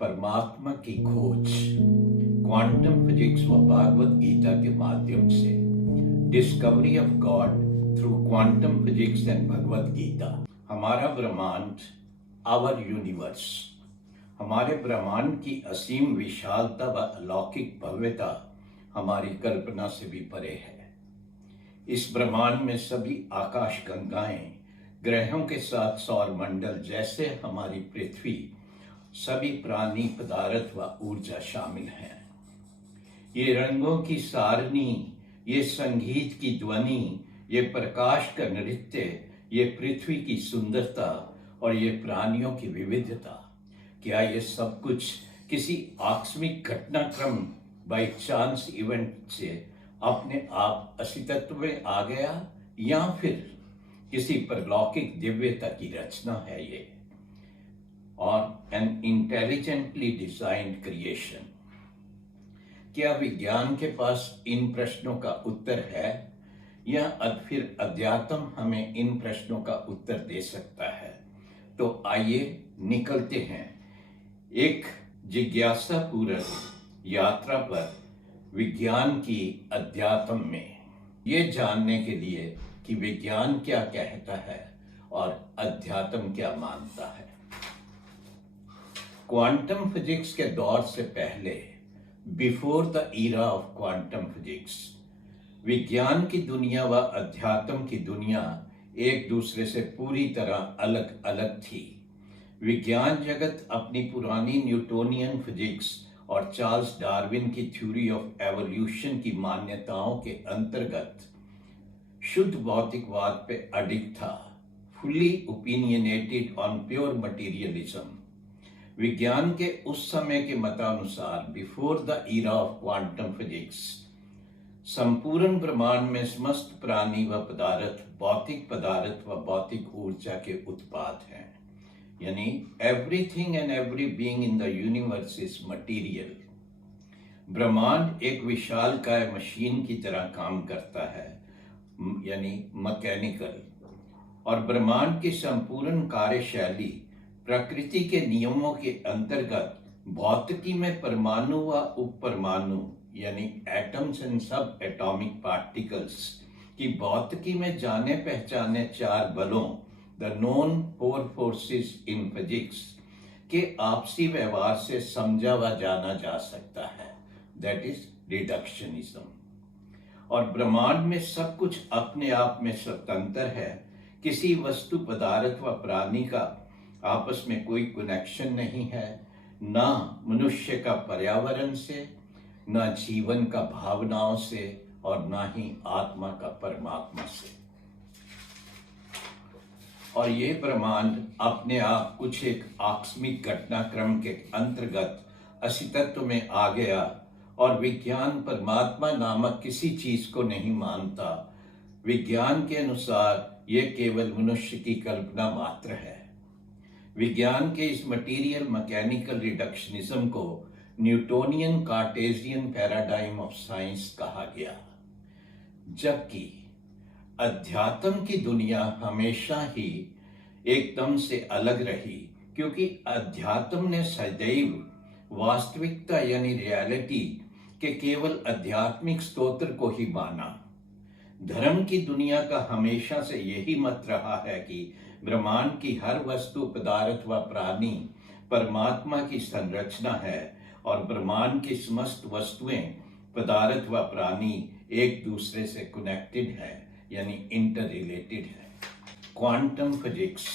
परमात्मा की खोज क्वांटम फिजिक्स व भागवत गीता के माध्यम से discovery of God through quantum physics and Bhagavad Gita. हमारा ब्रह्मांड, आवर यूनिवर्स, हमारे ब्रह्मांड की असीम विशालता व अलौकिक भव्यता हमारी कल्पना से भी परे है। इस ब्रह्मांड में सभी आकाश गंगाएं, ग्रहों के साथ सौर मंडल जैसे हमारी पृथ्वी, सभी प्राणी पदार्थ व ऊर्जा शामिल हैं। ये रंगों की सारणी, ये संगीत की ध्वनि, ये प्रकाश का नृत्य, ये पृथ्वी की सुंदरता और ये प्राणियों की विविधता, क्या ये सब कुछ किसी आकस्मिक घटनाक्रम बाई चांस इवेंट से अपने आप अस्तित्व में आ गया या फिर किसी परलौकिक दिव्यता की रचना है ये, और एन इंटेलिजेंटली डिजाइंड क्रिएशन? क्या विज्ञान के पास इन प्रश्नों का उत्तर है या फिर अध्यात्म हमें इन प्रश्नों का उत्तर दे सकता है? तो आइए निकलते हैं एक जिज्ञासा पूर्ण यात्रा पर विज्ञान की अध्यात्म में, ये जानने के लिए कि विज्ञान क्या कहता है और अध्यात्म क्या मानता है। क्वांटम फिजिक्स के दौर से पहले, before the era of quantum physics, विज्ञान की दुनिया व अध्यात्म की दुनिया एक दूसरे से पूरी तरह अलग अलग थी। विज्ञान जगत अपनी पुरानी न्यूटोनियन फिजिक्स और चार्ल्स डार्विन की थ्योरी ऑफ एवोल्यूशन की मान्यताओं के अंतर्गत शुद्ध भौतिकवाद पे अडिग था, fully opinionated on pure materialism. विज्ञान के उस समय के मतानुसार, before the era of quantum physics, संपूर्ण ब्रह्मांड में समस्त प्राणी व पदार्थ भौतिक पदार्थ व भौतिक ऊर्जा के उत्पाद हैं। यानी everything and every being in the universe is material. ब्रह्मांड एक विशालकाय मशीन की तरह काम करता है, यानी मैकेनिकल, और ब्रह्मांड की संपूर्ण कार्यशैली प्रकृति के नियमों के अंतर्गत भौतिकी में परमाणु व उपपरमाणु यानी एटम्स एंड सब एटॉमिक पार्टिकल्स की भौतिकी में जाने पहचाने चार बलों, the known four forces in physics, के आपसी व्यवहार से समझा व जाना जा सकता है। That is reductionism. और ब्रह्मांड में सब कुछ अपने आप में स्वतंत्र है, किसी वस्तु पदार्थ व प्राणी का आपस में कोई कनेक्शन नहीं है, ना मनुष्य का पर्यावरण से, ना जीवन का भावनाओं से, और ना ही आत्मा का परमात्मा से। और ये ब्रह्मांड अपने आप कुछ एक आकस्मिक घटनाक्रम के अंतर्गत अस्तित्व में आ गया, और विज्ञान परमात्मा नामक किसी चीज को नहीं मानता। विज्ञान के अनुसार यह केवल मनुष्य की कल्पना मात्र है। विज्ञान के इस मटीरियल मैकेनिकल रिडक्शनिज्म को Newtonian Cartesian paradigm of science कहा गया। जबकि अध्यात्म की दुनिया हमेशा ही एकदम से अलग रही, क्योंकि अध्यात्म ने सदैव वास्तविकता यानी रियलिटी के केवल आध्यात्मिक स्तोत्र को ही माना। धर्म की दुनिया का हमेशा से यही मत रहा है कि ब्रह्मांड की हर वस्तु पदार्थ व प्राणी परमात्मा की संरचना है, और ब्रह्मांड की समस्त वस्तुएं पदार्थ व प्राणी एक दूसरे से कनेक्टेड है, यानी इंटर रिलेटेड है। क्वांटम फिजिक्स,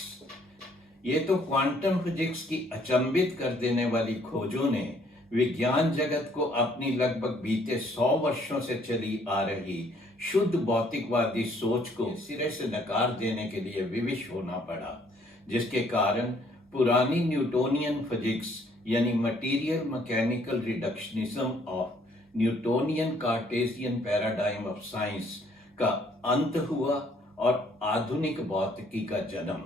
ये तो क्वांटम फिजिक्स की अचंभित कर देने वाली खोजों ने विज्ञान जगत को अपनी लगभग बीते 100 वर्षों से चली आ रही शुद्ध भौतिकवादी सोच को सिरे से नकार देने के लिए विवश होना पड़ा, जिसके कारण पुरानी न्यूटोनियन फिजिक्स यानी material mechanical reductionism of Newtonian Cartesian paradigm of science का अंत हुआ और आधुनिक भौतिकी का जन्म।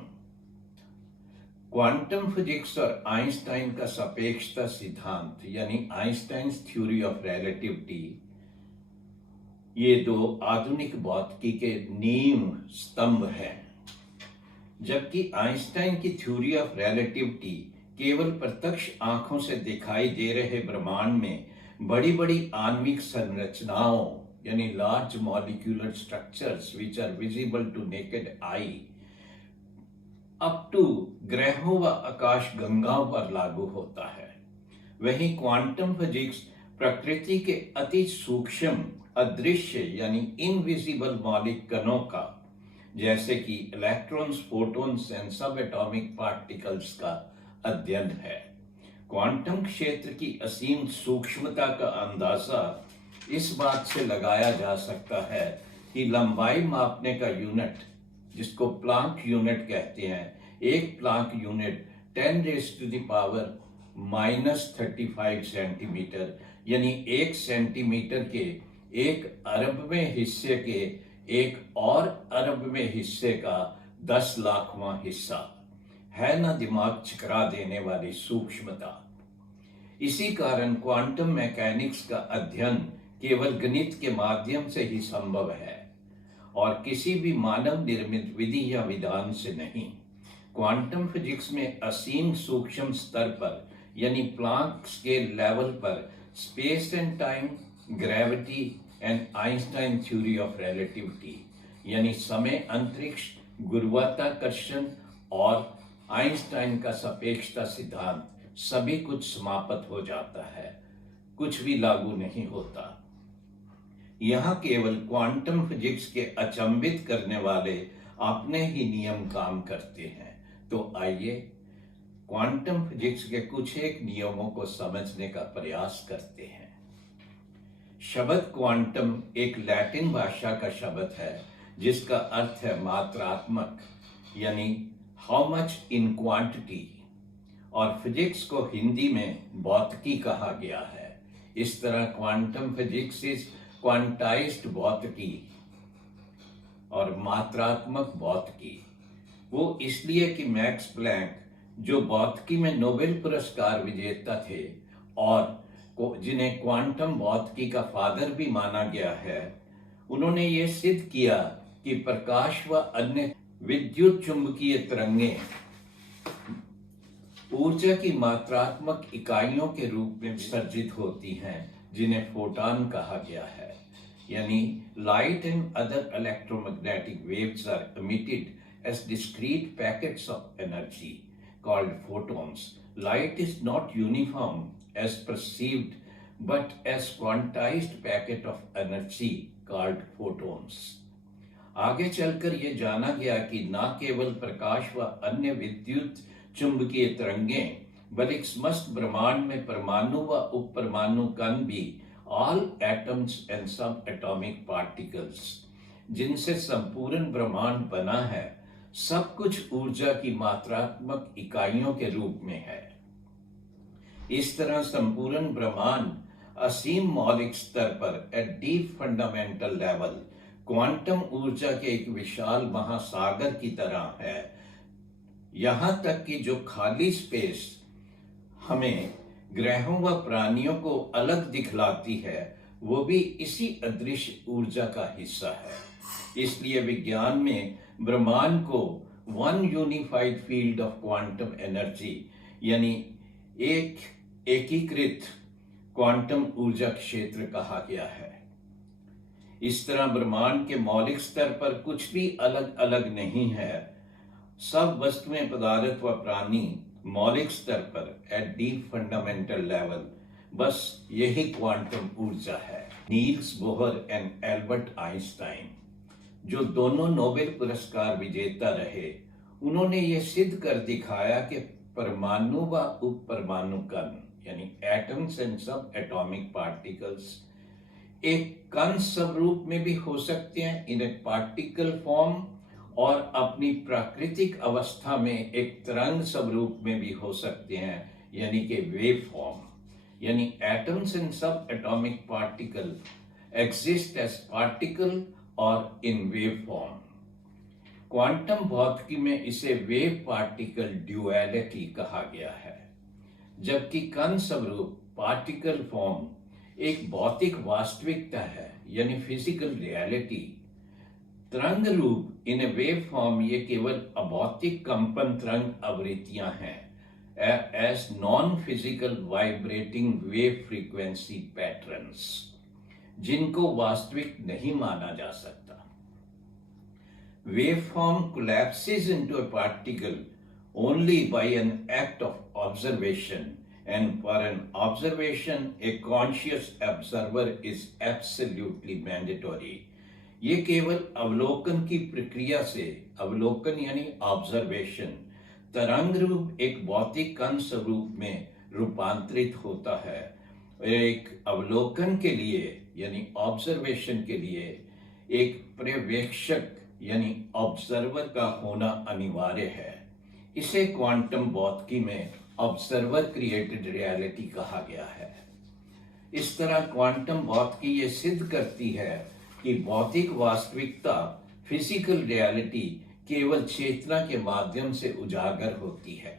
क्वांटम फिजिक्स और आइंस्टाइन का सापेक्षता सिद्धांत यानी आइंस्टाइन्स थ्योरी ऑफ रिलेटिविटी, ये दो आधुनिक भौतिकी के नींव स्तंभ हैं। जबकि आइंस्टाइन की थ्योरी ऑफ रिलेटिविटी केवल प्रत्यक्ष आंखों से दिखाई दे रहे ब्रह्मांड में बड़ी बड़ी आणविक संरचनाओं यानी large molecular structures which are visible to naked eye up to ग्रहों व आकाश गंगाओं पर लागू होता है। वहीं क्वांटम फिजिक्स प्रकृति के अति सूक्ष्म अदृश्य यानी इनविजिबल मौलिक कणों का, जैसे कि इलेक्ट्रॉन्स, फोटॉन्स एंड सब एटॉमिक पार्टिकल्स का अध्ययन है। क्वांटम क्षेत्र की असीम सूक्ष्मता का अंदाजा इस बात से लगाया जा सकता है कि लंबाई मापने का यूनिट, जिसको प्लांक यूनिट कहते हैं, एक प्लांक यूनिट 10⁻⁻35 सेंटीमीटर यानी 1 सेंटीमीटर के 1/1000वें हिस्से के 1/1000वें हिस्से का 10 लाखवां हिस्सा है। ना दिमाग चकरा देने वाली सूक्ष्मता। इसी कारण क्वांटम मैकेनिक्स का अध्ययन केवल गणित के माध्यम से ही संभव है और किसी भी मानव निर्मित विधि या विधान से नहीं। क्वांटम फिजिक्स में असीम सूक्ष्म स्तर पर यानी प्लांक स्केल लेवल पर space and time, gravity and Einstein theory of relativity यानी समय, अंतरिक्ष, गुरुत्वाकर्षण और आइंस्टाइन का सापेक्षता सिद्धांत सभी कुछ समाप्त हो जाता है, कुछ भी लागू नहीं होता। यहाँ केवल क्वांटम फिजिक्स के अचंभित करने वाले अपने ही नियम काम करते हैं। तो आइए क्वांटम फिजिक्स के कुछ एक नियमों को समझने का प्रयास करते हैं। शब्द क्वांटम एक लैटिन भाषा का शब्द है जिसका अर्थ है मात्रात्मक यानी हाउ मच इन क्वांटिटी, और फिजिक्स को हिंदी में भौतिकी कहा गया है। इस तरह क्वांटम फिजिक्स इज क्वांटाइज्ड भौतिकी और मात्रात्मक भौतिकी। वो इसलिए कि मैक्स प्लैंक, जो भौतिकी में नोबेल पुरस्कार विजेता थे और जिन्हें क्वांटम भौतिकी का फादर भी माना गया है, उन्होंने ये सिद्ध किया कि प्रकाश व अन्य विद्युत चुंबकीय तरंगें ऊर्जा की मात्रात्मक इकाइयों के रूप में विसर्जित होती हैं, जिन्हें फोटॉन कहा गया है। यानी light and other electromagnetic waves are emitted as discrete packets of energy called photons. Light is not uniform as perceived but as quantized packet of energy called photons. आगे चलकर ये जाना गया कि न केवल प्रकाश व अन्य विद्युत चुंबकीय तरंगें बल्कि समस्त ब्रह्मांड में परमाणु व उपपरमाणु कण भी all atoms and subatomic particles जिनसे संपूर्ण ब्रह्मांड बना है, सब कुछ ऊर्जा की मात्रात्मक इकाइयों के रूप में है। इस तरह संपूर्ण ब्रह्मांड असीम मौलिक स्तर पर at deep fundamental level quantum ऊर्जा के एक विशाल महासागर की तरह है। यहाँ तक कि जो खाली स्पेस हमें ग्रहों व प्राणियों को अलग दिखलाती है, वो भी इसी अदृश्य ऊर्जा का हिस्सा है। इसलिए विज्ञान में ब्रह्मांड को one unified field of quantum energy यानी एक एकीकृत क्वांटम ऊर्जा क्षेत्र कहा गया है। इस तरह ब्रह्मांड के मौलिक स्तर पर कुछ भी अलग अलग नहीं है। सब वस्तुएं, पदार्थ व प्राणी मौलिक स्तर पर एट डीप फंडामेंटल लेवल बस यही क्वांटम ऊर्जा है। Niels Bohr and Albert Einstein, जो दोनों नोबेल पुरस्कार विजेता रहे, उन्होंने ये सिद्ध कर दिखाया कि परमाणु व उपपरमाणु कण यानी एटम्स एंड सब एटॉमिक पार्टिकल्स एक कण स्वरूप में भी हो सकते हैं इन ए पार्टिकल फॉर्म, और अपनी प्राकृतिक अवस्था में एक तरंग स्वरूप में भी हो सकते हैं यानी कि वेव फॉर्म। यानी atoms and subatomic particle exist as particle और इन वेव फॉर्म। क्वांटम भौतिकी में इसे वेव पार्टिकल ड्यूअलिटी कहा गया है, जबकि कण स्वरूप पार्टिकल फॉर्म एक भौतिक वास्तविकता है यानी फिजिकल रियलिटी। तरंग रूप इन वेव फॉर्म ये केवल अभौतिक कंपन तरंग आवृत्तियां हैं as non-physical vibrating wave frequency patterns, जिनको वास्तविक नहीं माना जा सकता. Waveform collapses into a particle only by an act of observation, and for an observation a conscious observer is absolutely mandatory. ये केवल अवलोकन की प्रक्रिया से, अवलोकन यानी ऑब्जर्वेशन, तरंग रूप एक भौतिक कण स्वरूप में रूपांतरित होता है. एक अवलोकन के लिए यानी ऑब्जर्वेशन के लिए एक पर्यवेक्षक यानी ऑब्जर्वर का होना अनिवार्य है. इसे क्वांटम भौतिकी में ऑब्जर्वर क्रिएटेड रियलिटी कहा गया है. इस तरह क्वांटम भौतिकी ये सिद्ध करती है कि भौतिक वास्तविकता, फिजिकल रियलिटी केवल चेतना के माध्यम से उजागर होती है.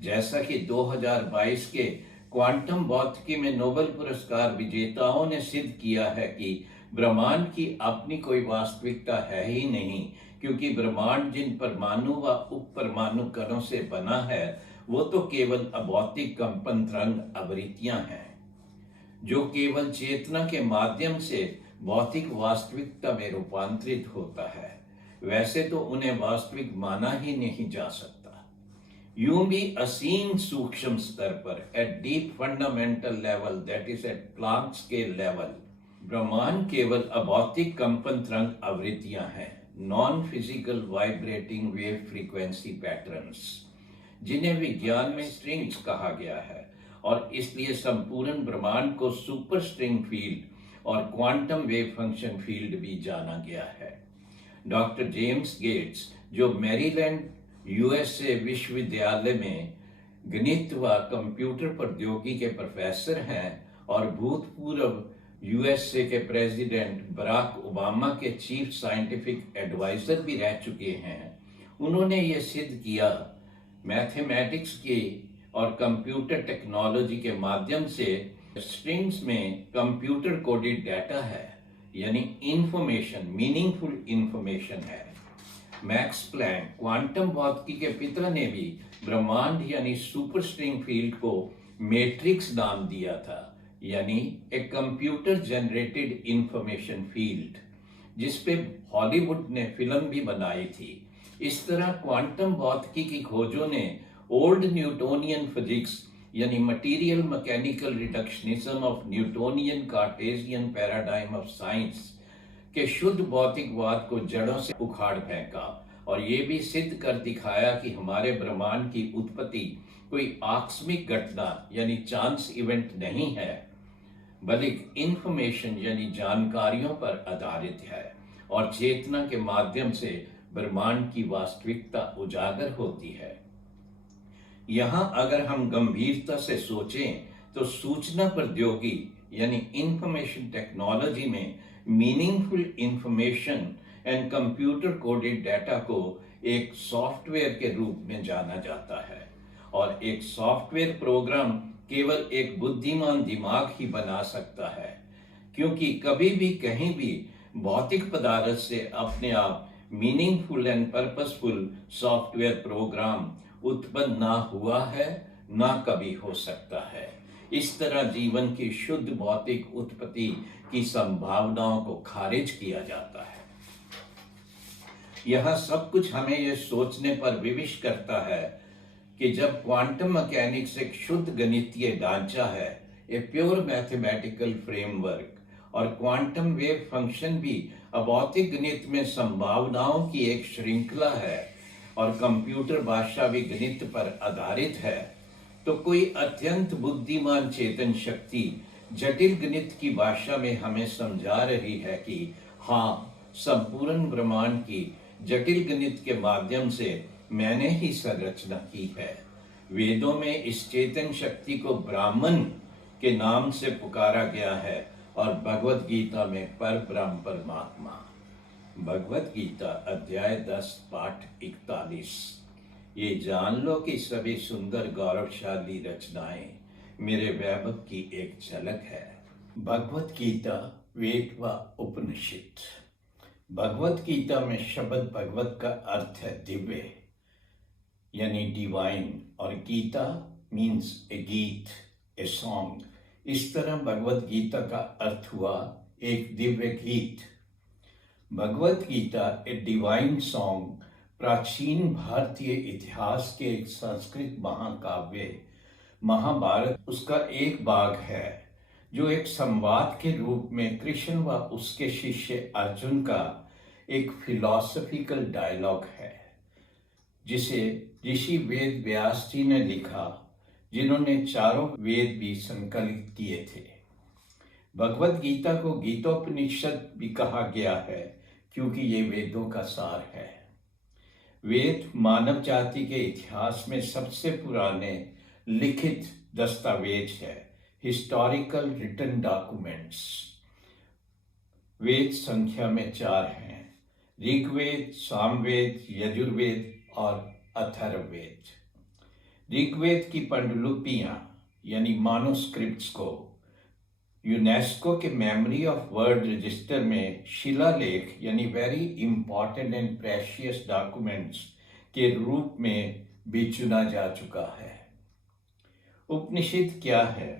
जैसा कि 2022 के क्वांटम भौतिकी में नोबेल पुरस्कार विजेताओं ने सिद्ध किया है कि ब्रह्मांड की अपनी कोई वास्तविकता है ही नहीं, क्योंकि ब्रह्मांड जिन परमाणु व उप परमाणु कणों से बना है वो तो केवल अभौतिक कंपन तरंग आवृत्तियां हैं, जो केवल चेतना के माध्यम से भौतिक वास्तविकता में रूपांतरित होता है. वैसे तो उन्हें वास्तविक माना ही नहीं जा सकता. यूं भी असीम सूक्ष्म स्तर पर, at deep fundamental level, that is at Planck scale level, ब्रह्मांड केवल अभौतिक कंपन तरंग आवृत्तियां हैं, non physical vibrating wave frequency patterns, जिन्हें विज्ञान में स्ट्रिंग्स कहा गया है. और इसलिए संपूर्ण ब्रह्मांड को सुपर स्ट्रिंग फील्ड और क्वांटम वेव फंक्शन फील्ड भी जाना गया है. डॉक्टर जेम्स गेट्स, जो मैरीलैंड यूएसए विश्वविद्यालय में गणित व कंप्यूटर प्रौद्योगिकी के प्रोफेसर हैं और भूतपूर्व यूएसए के प्रेसिडेंट बराक ओबामा के चीफ साइंटिफिक एडवाइजर भी रह चुके हैं, उन्होंने ये सिद्ध किया मैथमेटिक्स की और कंप्यूटर टेक्नोलॉजी के माध्यम से स्ट्रिंग्स में कंप्यूटर कोडेड डाटा है, यानी इंफॉर्मेशन, मीनिंगफुल इंफॉर्मेशन है. मैक्स प्लैंक, क्वांटम भौतिकी के पिता, ने भी ब्रह्मांड यानी सुपर स्ट्रिंग फील्ड को मैट्रिक्स नाम दिया था, यानी एक कंप्यूटर जनरेटेड इंफॉर्मेशन फील्ड, जिसपे हॉलीवुड ने फिल्म भी बनाई थी. इस तरह क्वांटम भौतिकी की खोजों ने ओल्ड न्यूटोनियन फिजिक्स यानी material mechanical reductionism of Newtonian Cartesian paradigm of science के शुद्ध भौतिकवाद को जड़ों से उखाड़ फेंका और ये भी सिद्ध कर दिखाया कि हमारे ब्रह्मांड की उत्पत्ति कोई आकस्मिक घटना यानी चांस इवेंट नहीं है, बल्कि इंफॉर्मेशन यानी जानकारियों पर आधारित है और चेतना के माध्यम से ब्रह्मांड की वास्तविकता उजागर होती है. यहाँ अगर हम गंभीरता से सोचें तो सूचना प्रौद्योगिकी यानी इंफॉर्मेशन टेक्नोलॉजी में meaningful information and computer coded data को एक सॉफ्टवेयर के रूप में जाना जाता है और एक सॉफ्टवेयर प्रोग्राम केवल एक बुद्धिमान दिमाग ही बना सकता है, क्योंकि कभी भी कहीं भी भौतिक पदार्थ से अपने आप meaningful and purposeful software program उत्पन्न ना हुआ है, ना कभी हो सकता है. इस तरह जीवन की शुद्ध भौतिक उत्पत्ति की संभावनाओं को खारिज किया जाता है. यह सब कुछ हमें यह सोचने पर विवश करता है कि जब क्वांटम मैकेनिक्स एक शुद्ध गणितीय ढांचा है, ए प्योर मैथमेटिकल फ्रेमवर्क, और क्वांटम वेव फंक्शन भी अभौतिक गणित में संभावनाओं की एक श्रृंखला है और कंप्यूटर भाषा भी गणित पर आधारित है, तो कोई अत्यंत बुद्धिमान चेतन शक्ति जटिल गणित की भाषा में हमें समझा रही है कि हाँ, संपूर्ण ब्रह्मांड की जटिल गणित के माध्यम से मैंने ही संरचना की है. वेदों में इस चेतन शक्ति को ब्राह्मण के नाम से पुकारा गया है और भगवत गीता में पर ब्रह्म परमात्मा. भगवत गीता अध्याय 10 पाठ 41. ये जान लो कि सभी सुंदर गौरवशाली रचनाएं मेरे वैभव की एक झलक है. भगवत गीता वेद व उपनिषद. भगवत गीता में शब्द भगवत का अर्थ है दिव्य यानी डिवाइन और गीता मीन्स ए गीत, ए सॉन्ग। इस तरह भगवत गीता का अर्थ हुआ एक दिव्य गीत। Bhagavad Gita a divine song प्राचीन भारतीय इतिहास के एक संस्कृत महाकाव्य महाभारत उसका एक भाग है, जो एक संवाद के रूप में कृष्ण व उसके शिष्य अर्जुन का एक फिलॉसफिकल डायलॉग है, जिसे ऋषि वेद व्यास जी ने लिखा, जिन्होंने चारों वेद भी संकलित किए थे। भगवत गीता को गीतोपनिषद भी कहा गया है, क्योंकि ये वेदों का सार है। वेद मानव जाति के इतिहास में सबसे पुराने लिखित दस्तावेज है, हिस्टोरिकल रिटन डॉक्यूमेंट्स। वेद संख्या में 4 हैं, ऋग्वेद, सामवेद, यजुर्वेद और अथर्ववेद। ऋग्वेद की पांडुलिपियां यानी मानोस्क्रिप्ट्स को यूनेस्को के मेमोरी ऑफ वर्ल्ड रजिस्टर में शिलालेख यानी very important and precious documents के रूप में भी चुना जा चुका है। उपनिषद क्या है?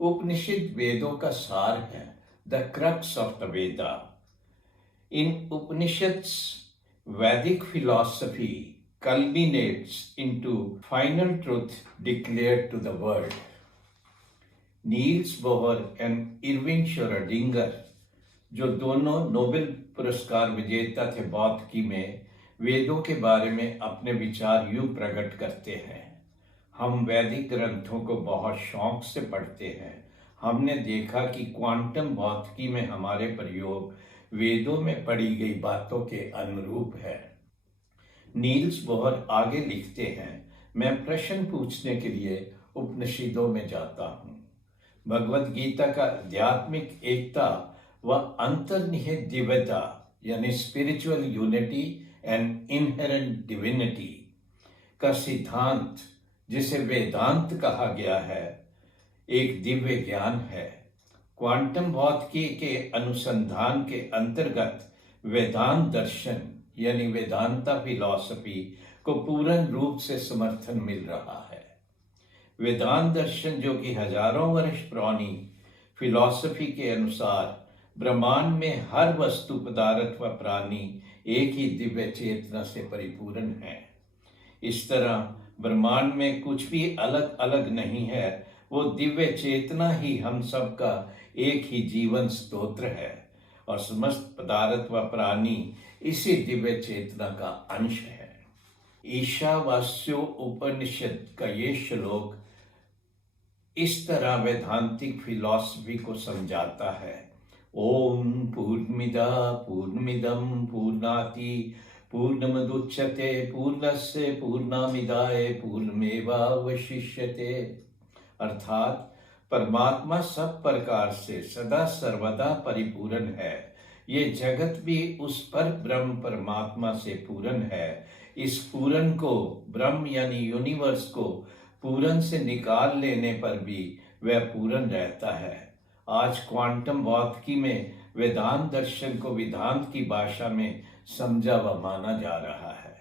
उपनिषद वेदों का सार है, द क्रक्स ऑफ द वेदा। इन उपनिषद्स वैदिक philosophy culminates into final truth declared to the world. Niels Bohr and Irwin Schrodinger, जो दोनों नोबेल पुरस्कार विजेता थे भौतिकी में, वेदों के बारे में अपने विचार यूं प्रकट करते हैं। हम वैदिक ग्रंथों को बहुत शौक से पढ़ते हैं। हमने देखा कि क्वांटम भौतिकी में हमारे प्रयोग वेदों में पढ़ी गई बातों के अनुरूप है। नील्स बोहर आगे लिखते हैं, मैं प्रश्न पूछने के लिए उपनिषदों में जाता हूँ। भगवत गीता का आध्यात्मिक एकता व अंतर्निहित दिव्यता यानी spiritual unity and inherent divinity का सिद्धांत, जिसे वेदांत कहा गया है, एक दिव्य ज्ञान है। क्वांटम भौतिकी के अनुसंधान के अंतर्गत वेदांत दर्शन यानी वेदांता फिलॉसफी को पूर्ण रूप से समर्थन मिल रहा है। वेदांत दर्शन, जो कि हजारों वर्ष पुरानी फिलॉसफी के अनुसार ब्रह्मांड में हर वस्तु, पदार्थ व प्राणी एक ही दिव्य चेतना से परिपूर्ण है। इस तरह ब्रह्मांड में कुछ भी अलग अलग नहीं है, वो दिव्य चेतना ही हम सब का एक ही जीवन स्तोत्र है और समस्त पदार्थ व प्राणी इसी दिव्य चेतना का अंश है। ईशावास्यो उपनिषद का ये श्लोक इस तरह वैधांतिक फिलॉसफी को समझाता है। ओम पूर्णमिदा पूर्णमिदं पूर्णाति पूर्णमुदच्यते पूर्णस्य पूर्णमिदाय पूर्णमेवावशिष्यते। अर्थात परमात्मा सब प्रकार से सदा सर्वदा परिपूर्ण है। ये जगत भी उस पर ब्रह्म परमात्मा से पूर्ण है। इस पूर्ण को, ब्रह्म यानी यूनिवर्स को पूर्ण से निकाल लेने पर भी वह पूर्ण रहता है। आज क्वांटम भौतिकी में वेदांत दर्शन को वेदांत की भाषा में समझा व माना जा रहा है।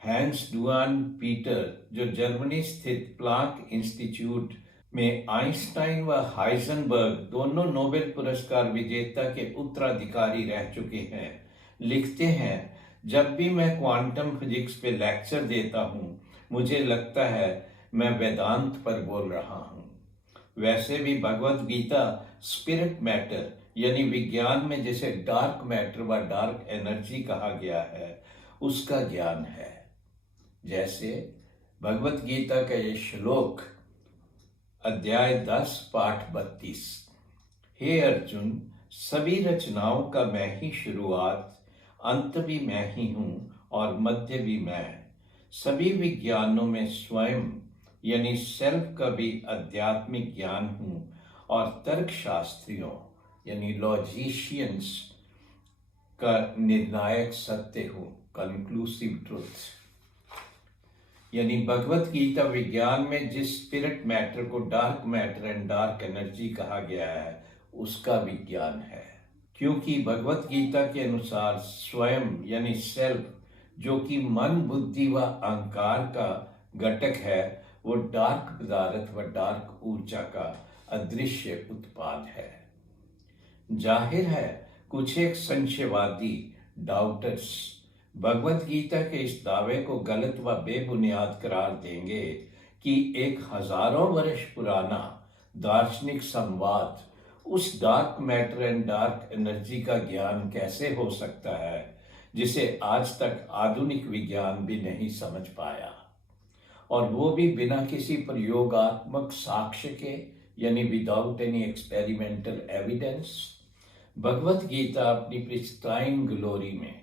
हैंस डुआन पीटर, जो जर्मनी स्थित प्लांक इंस्टीट्यूट में आइंस्टाइन व हाइजेनबर्ग दोनों नोबेल पुरस्कार विजेता के उत्तराधिकारी रह चुके हैं, लिखते हैं, जब भी मैं क्वांटम फिजिक्स पे लेक्चर देता हूँ, मुझे लगता है मैं वेदांत पर बोल रहा हूँ। वैसे भी भगवत गीता स्पिरिट मैटर यानी विज्ञान में जिसे डार्क मैटर व डार्क एनर्जी कहा गया है, उसका ज्ञान है। जैसे भगवत गीता का ये श्लोक अध्याय 10 पाठ 32, हे अर्जुन, सभी रचनाओं का मैं ही शुरुआत, अंत भी मैं ही हूँ और मध्य भी मैं। सभी विज्ञानों में स्वयं यानी सेल्फ का भी आध्यात्मिक ज्ञान हूँ और तर्कशास्त्रियों यानी लॉजिशियंस का निर्णायक सत्य हूँ, कंक्लूसिव ट्रुथ। यानी भगवत गीता विज्ञान में जिस स्पिरिट मैटर को dark matter and dark energy कहा गया है, उसका विज्ञान है। क्योंकि भगवत गीता के अनुसार स्वयं यानी सेल्फ, जो कि मन, बुद्धि व अहंकार का घटक है वो डार्क पदार्थ व डार्क ऊर्जा का अदृश्य उत्पाद है। जाहिर है कुछ एक संशयवादी डाउटर्स भगवत गीता के इस दावे को गलत व बेबुनियाद करार देंगे कि एक हजारों वर्ष पुराना दार्शनिक संवाद उस dark matter and dark energy का ज्ञान कैसे हो सकता है जिसे आज तक आधुनिक विज्ञान भी नहीं समझ पाया, और वो भी बिना किसी प्रयोगात्मक साक्ष्य के, यानी without any experimental evidence. Bhagavad Gita अपनी प्रिस्टाइन ग्लोरी में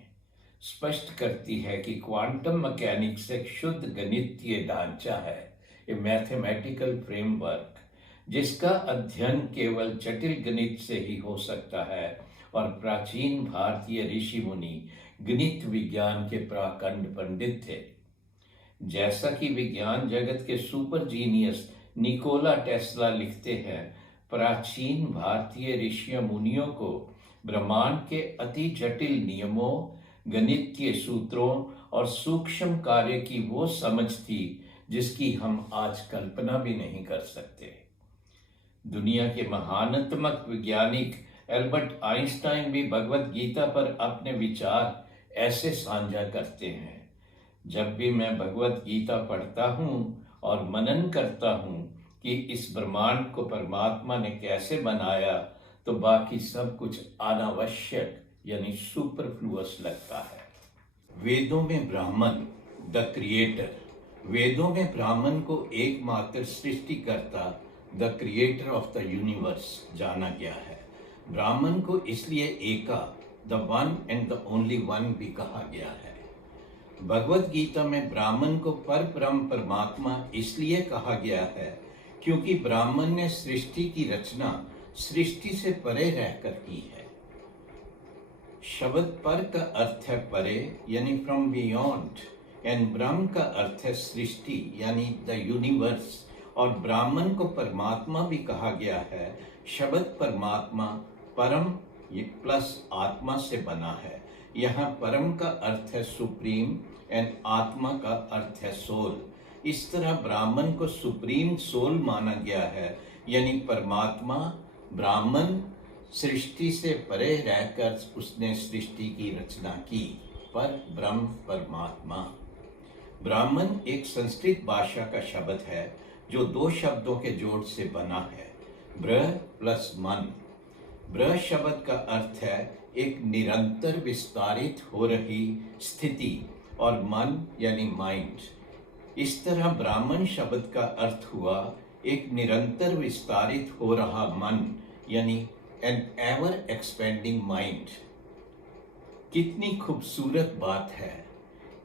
स्पष्ट करती है कि क्वांटम मैकेनिक्स एक शुद्ध गणितीय ढांचा है, ए मैथमेटिकल फ्रेमवर्क, जिसका अध्ययन केवल जटिल गणित से ही हो सकता है, और प्राचीन भारतीय ऋषि मुनि गणित विज्ञान के प्राकंड पंडित थे। जैसा कि विज्ञान जगत के सुपर जीनियस निकोला टेस्ला लिखते हैं, प्राचीन भारतीय ऋषि मुनियों को ब्रह्मांड के अति जटिल नियमों, गणितीय सूत्रों और सूक्ष्म कार्य की वो समझ थी जिसकी हम आज कल्पना भी नहीं कर सकते। दुनिया के महानतमक वैज्ञानिक एल्बर्ट आइंस्टाइन भी भगवत गीता पर अपने विचार ऐसे साझा करते हैं। जब भी मैं भगवत गीता पढ़ता हूँ और मनन करता हूँ कि इस ब्रह्मांड को परमात्मा ने कैसे बनाया, तो बाकी सब कुछ अनावश्यक यानी सुपरफ्लुअस लगता है। वेदों में ब्राह्मण द क्रिएटर, वेदों में ब्राह्मण को एकमात्र सृष्टिकर्ता the creator of the universe जाना गया है। ब्राह्मण को इसलिए एका the one and the only one भी कहा गया है। भगवत गीता में ब्राह्मण को परब्रह्म परमात्मा इसलिए कहा गया है क्योंकि ब्राह्मण ने सृष्टि की रचना सृष्टि से परे रहकर की है। शब्द पर का अर्थ है परे यानी फ्रॉम बियॉन्ड, एंड ब्रह्म का अर्थ है सृष्टि यानी द यूनिवर्स, और ब्राह्मण को परमात्मा भी कहा गया है। शब्द परमात्मा परम प्लस आत्मा से बना है। यहाँ परम का अर्थ है सुप्रीम एंड आत्मा का अर्थ है सोल। इस तरह ब्राह्मण को सुप्रीम सोल माना गया है, यानी परमात्मा ब्राह्मण सृष्टि से परे रहकर उसने सृष्टि की रचना की। पर ब्रह्म परमात्मा, ब्राह्मण एक संस्कृत भाषा का शब्द है जो दो शब्दों के जोड़ से बना है, ब्रह प्लस मन। ब्रह शब्द का अर्थ है एक निरंतर विस्तारित हो रही स्थिति, और मन यानी माइंड। इस तरह ब्राह्मण शब्द का अर्थ हुआ एक निरंतर विस्तारित हो रहा मन, यानी एन एवर एक्सपेंडिंग माइंड। कितनी खूबसूरत बात है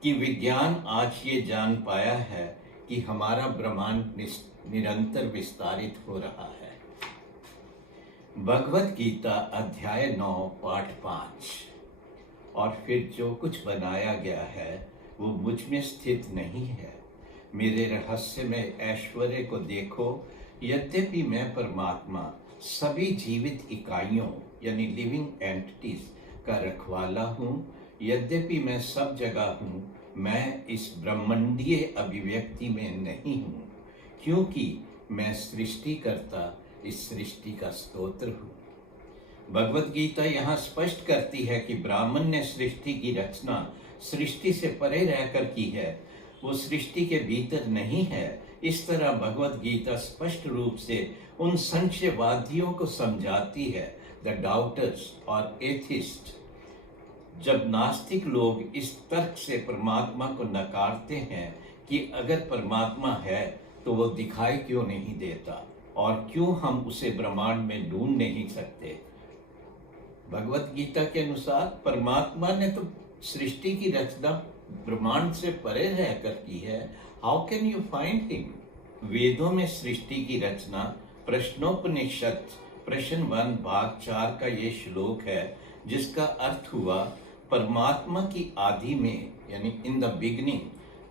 कि विज्ञान आज ये जान पाया है कि हमारा ब्रह्मांड निरंतर विस्तारित हो रहा है। भगवत गीता अध्याय 9 पाठ 5। और फिर जो कुछ बनाया गया है वो मुझ में स्थित नहीं है। मेरे रहस्य में ऐश्वर्य को देखो। यद्यपि मैं परमात्मा सभी जीवित इकाइयों यानी लिविंग एंटिटीज का रखवाला हूँ, यद्यपि मैं सब जगह हूँ, मैं इस ब्रह्मांडीय अभिव्यक्ति में नहीं हूँ, क्योंकि मैं सृष्टिकर्ता इस सृष्टि का स्तोत्र हूँ। भगवत गीता यहाँ स्पष्ट करती है कि ब्राह्मण ने सृष्टि की रचना सृष्टि से परे रहकर की है, वो सृष्टि के भीतर नहीं है। इस तरह भगवत गीता स्पष्ट रूप से उन संशयवादियों को समझाती है, द डाउटर्स और एथिस्ट। जब नास्तिक लोग इस तर्क से परमात्मा को नकारते हैं कि अगर परमात्मा है तो वो दिखाई क्यों नहीं देता, और क्यों हम उसे ब्रह्मांड में ढूंढ नहीं सकते। भगवत गीता के अनुसार परमात्मा ने तो सृष्टि की रचना ब्रह्मांड से परे रहकर की है। How can you find him? वेदों में सृष्टि की रचना प्रश्नोपनिषद प्रश्न 1 भाग 4 का ये श्लोक है, जिसका अर्थ हुआ परमात्मा की आदि में यानी इन द बिगनिंग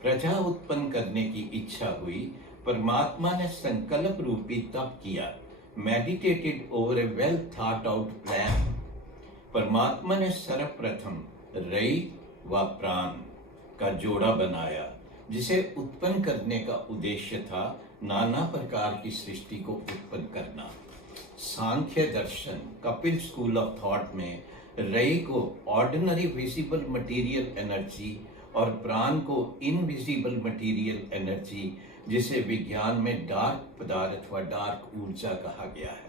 प्रजा उत्पन्न करने की इच्छा हुई। परमात्मा ने संकल्प रूपी तप किया, मेडिटेटेड ओवर ए वेल थॉट आउट प्लान। परमात्मा ने सर्वप्रथम रई व प्राण का जोड़ा बनाया, जिसे उत्पन्न करने का उद्देश्य था नाना प्रकार की सृष्टि को उत्पन्न करना। सांख्य दर्शन कपिल स्कूल ऑफ थॉट में रई को ऑर्डिनरी विजिबल मटेरियल एनर्जी और प्राण को इनविजिबल मटेरियल एनर्जी, जिसे विज्ञान में डार्क पदार्थ व डार्क ऊर्जा कहा गया है।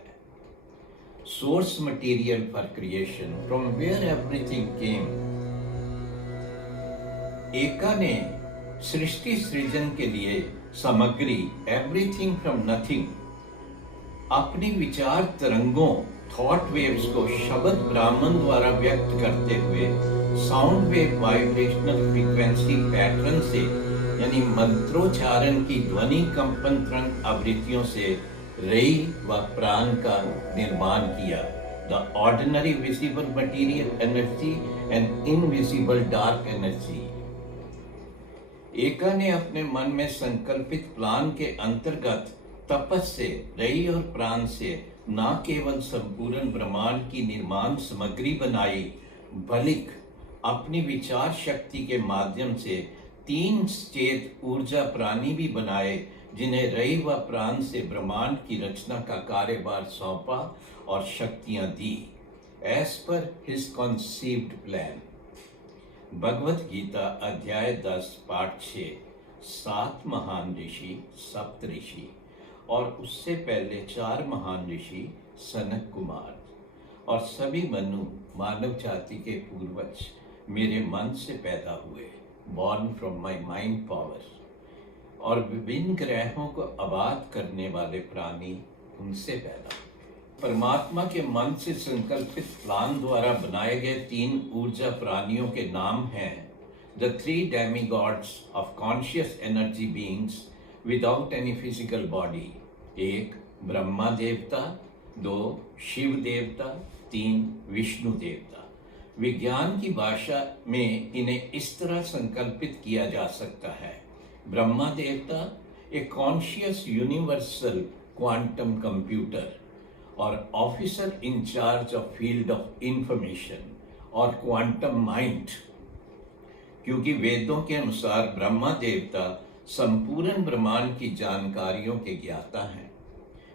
Source material for creation, from where everything came. एका ने सृष्टि सृजन के लिए सामग्री एवरीथिंग फ्रॉम नथिंग, अपनी विचार तरंगों थॉट वेव्स को शब्द ब्राह्मण द्वारा व्यक्त करते हुए sound wave vibrational frequency pattern से, यानी मंत्रोच्चारण की ध्वनि कंपन तरंग आवृत्तियों से रई व प्राण का निर्माण किया। The ordinary visible material energy and invisible dark energy. एका ने अपने मन में संकल्पित प्लान के अंतर्गत तपस से रई और प्राण से न केवल संपूर्ण ब्रह्मांड की निर्माण सामग्री बनाई, बल्कि अपनी विचार शक्ति के माध्यम से 3 चेत ऊर्जा प्राणी भी बनाए, जिन्हें रई व प्राण से ब्रह्मांड की रचना का कार्यभार सौंपा और शक्तियां दी, as per his कॉन्सीव्ड plan. Bhagavad Gita अध्याय 10 पाठ 6। 7 महान ऋषि सप्त ऋषि और उससे पहले 4 महान ऋषि सनक कुमार और सभी मनु मानव जाति के पूर्वज मेरे मन से पैदा हुए, born from my mind power, और विभिन्न ग्रहों को आबाद करने वाले प्राणी उनसे पैदा। परमात्मा के मन से संकल्पित प्लान द्वारा बनाए गए 3 ऊर्जा प्राणियों के नाम हैं the 3 demigods of conscious energy beings without any physical body. 1 Brahma देवता, 2 शिव देवता, 3 विष्णु देवता। विज्ञान की भाषा में इन्हें इस तरह संकल्पित किया जा सकता है। ब्रह्मा देवता एक कॉन्शियस यूनिवर्सल क्वांटम कंप्यूटर और officer in charge of field of information और क्वांटम माइंड, क्योंकि वेदों के अनुसार ब्रह्मा देवता संपूर्ण ब्रह्मांड की जानकारियों के ज्ञाता हैं।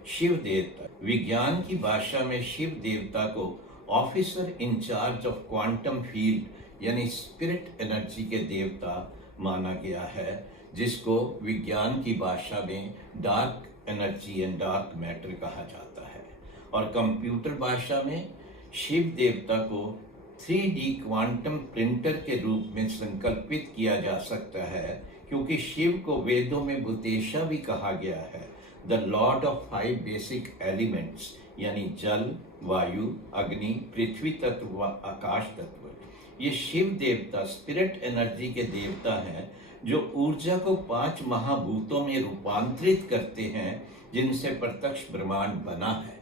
शिव देवता विज्ञान की भाषा में शिव देवता को officer in charge of quantum field यानी स्पिरिट एनर्जी के देवता माना गया है, जिसको विज्ञान की भाषा में dark energy and dark matter कहा जाता है। और कंप्यूटर भाषा में शिव देवता को 3D क्वांटम प्रिंटर के रूप में संकल्पित किया जा सकता है, क्योंकि शिव को वेदों में भूतेशा भी कहा गया है, the Lord of 5 basic elements, यानी जल, वायु, अग्नि, पृथ्वी तत्व व आकाश तत्व। ये शिव देवता स्पिरिट एनर्जी के देवता हैं, जो ऊर्जा को 5 महाभूतों में रूपांतरित करते हैं, जिनसे प्रत्यक्ष ब्रह्मांड बना है।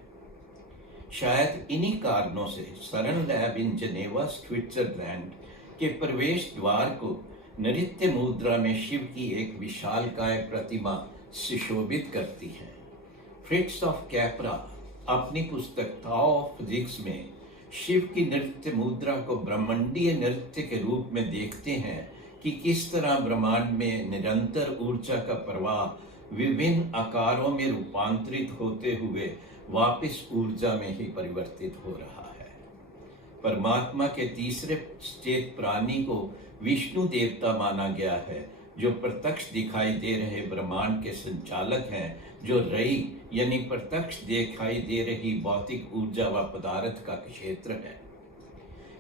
शायद इन्हीं कारणों से Saran lab in Geneva Switzerland के प्रवेश द्वार को नृत्य मुद्रा में शिव की एक विशालकाय प्रतिमा सुशोभित करती है। फ्रिट्ज ऑफ कैप्रा अपनी पुस्तक थाओ ऑफ फिजिक्स में शिव की नृत्य मुद्रा को ब्रह्मांडीय नृत्य के रूप में देखते हैं कि किस तरह ब्रह्मांड में निरंतर ऊर्जा का प्रवाह विभिन्न आकारों में रूपांतरित होते हुए वापस ऊर्जा में ही परिवर्तित हो रहा है। परमात्मा के तीसरे चेत प्राणी को विष्णु देवता माना गया है, जो प्रत्यक्ष दिखाई दे रहे ब्रह्मांड के संचालक हैं, जो रई यानी प्रत्यक्ष दिखाई दे रही भौतिक ऊर्जा व पदार्थ का क्षेत्र है।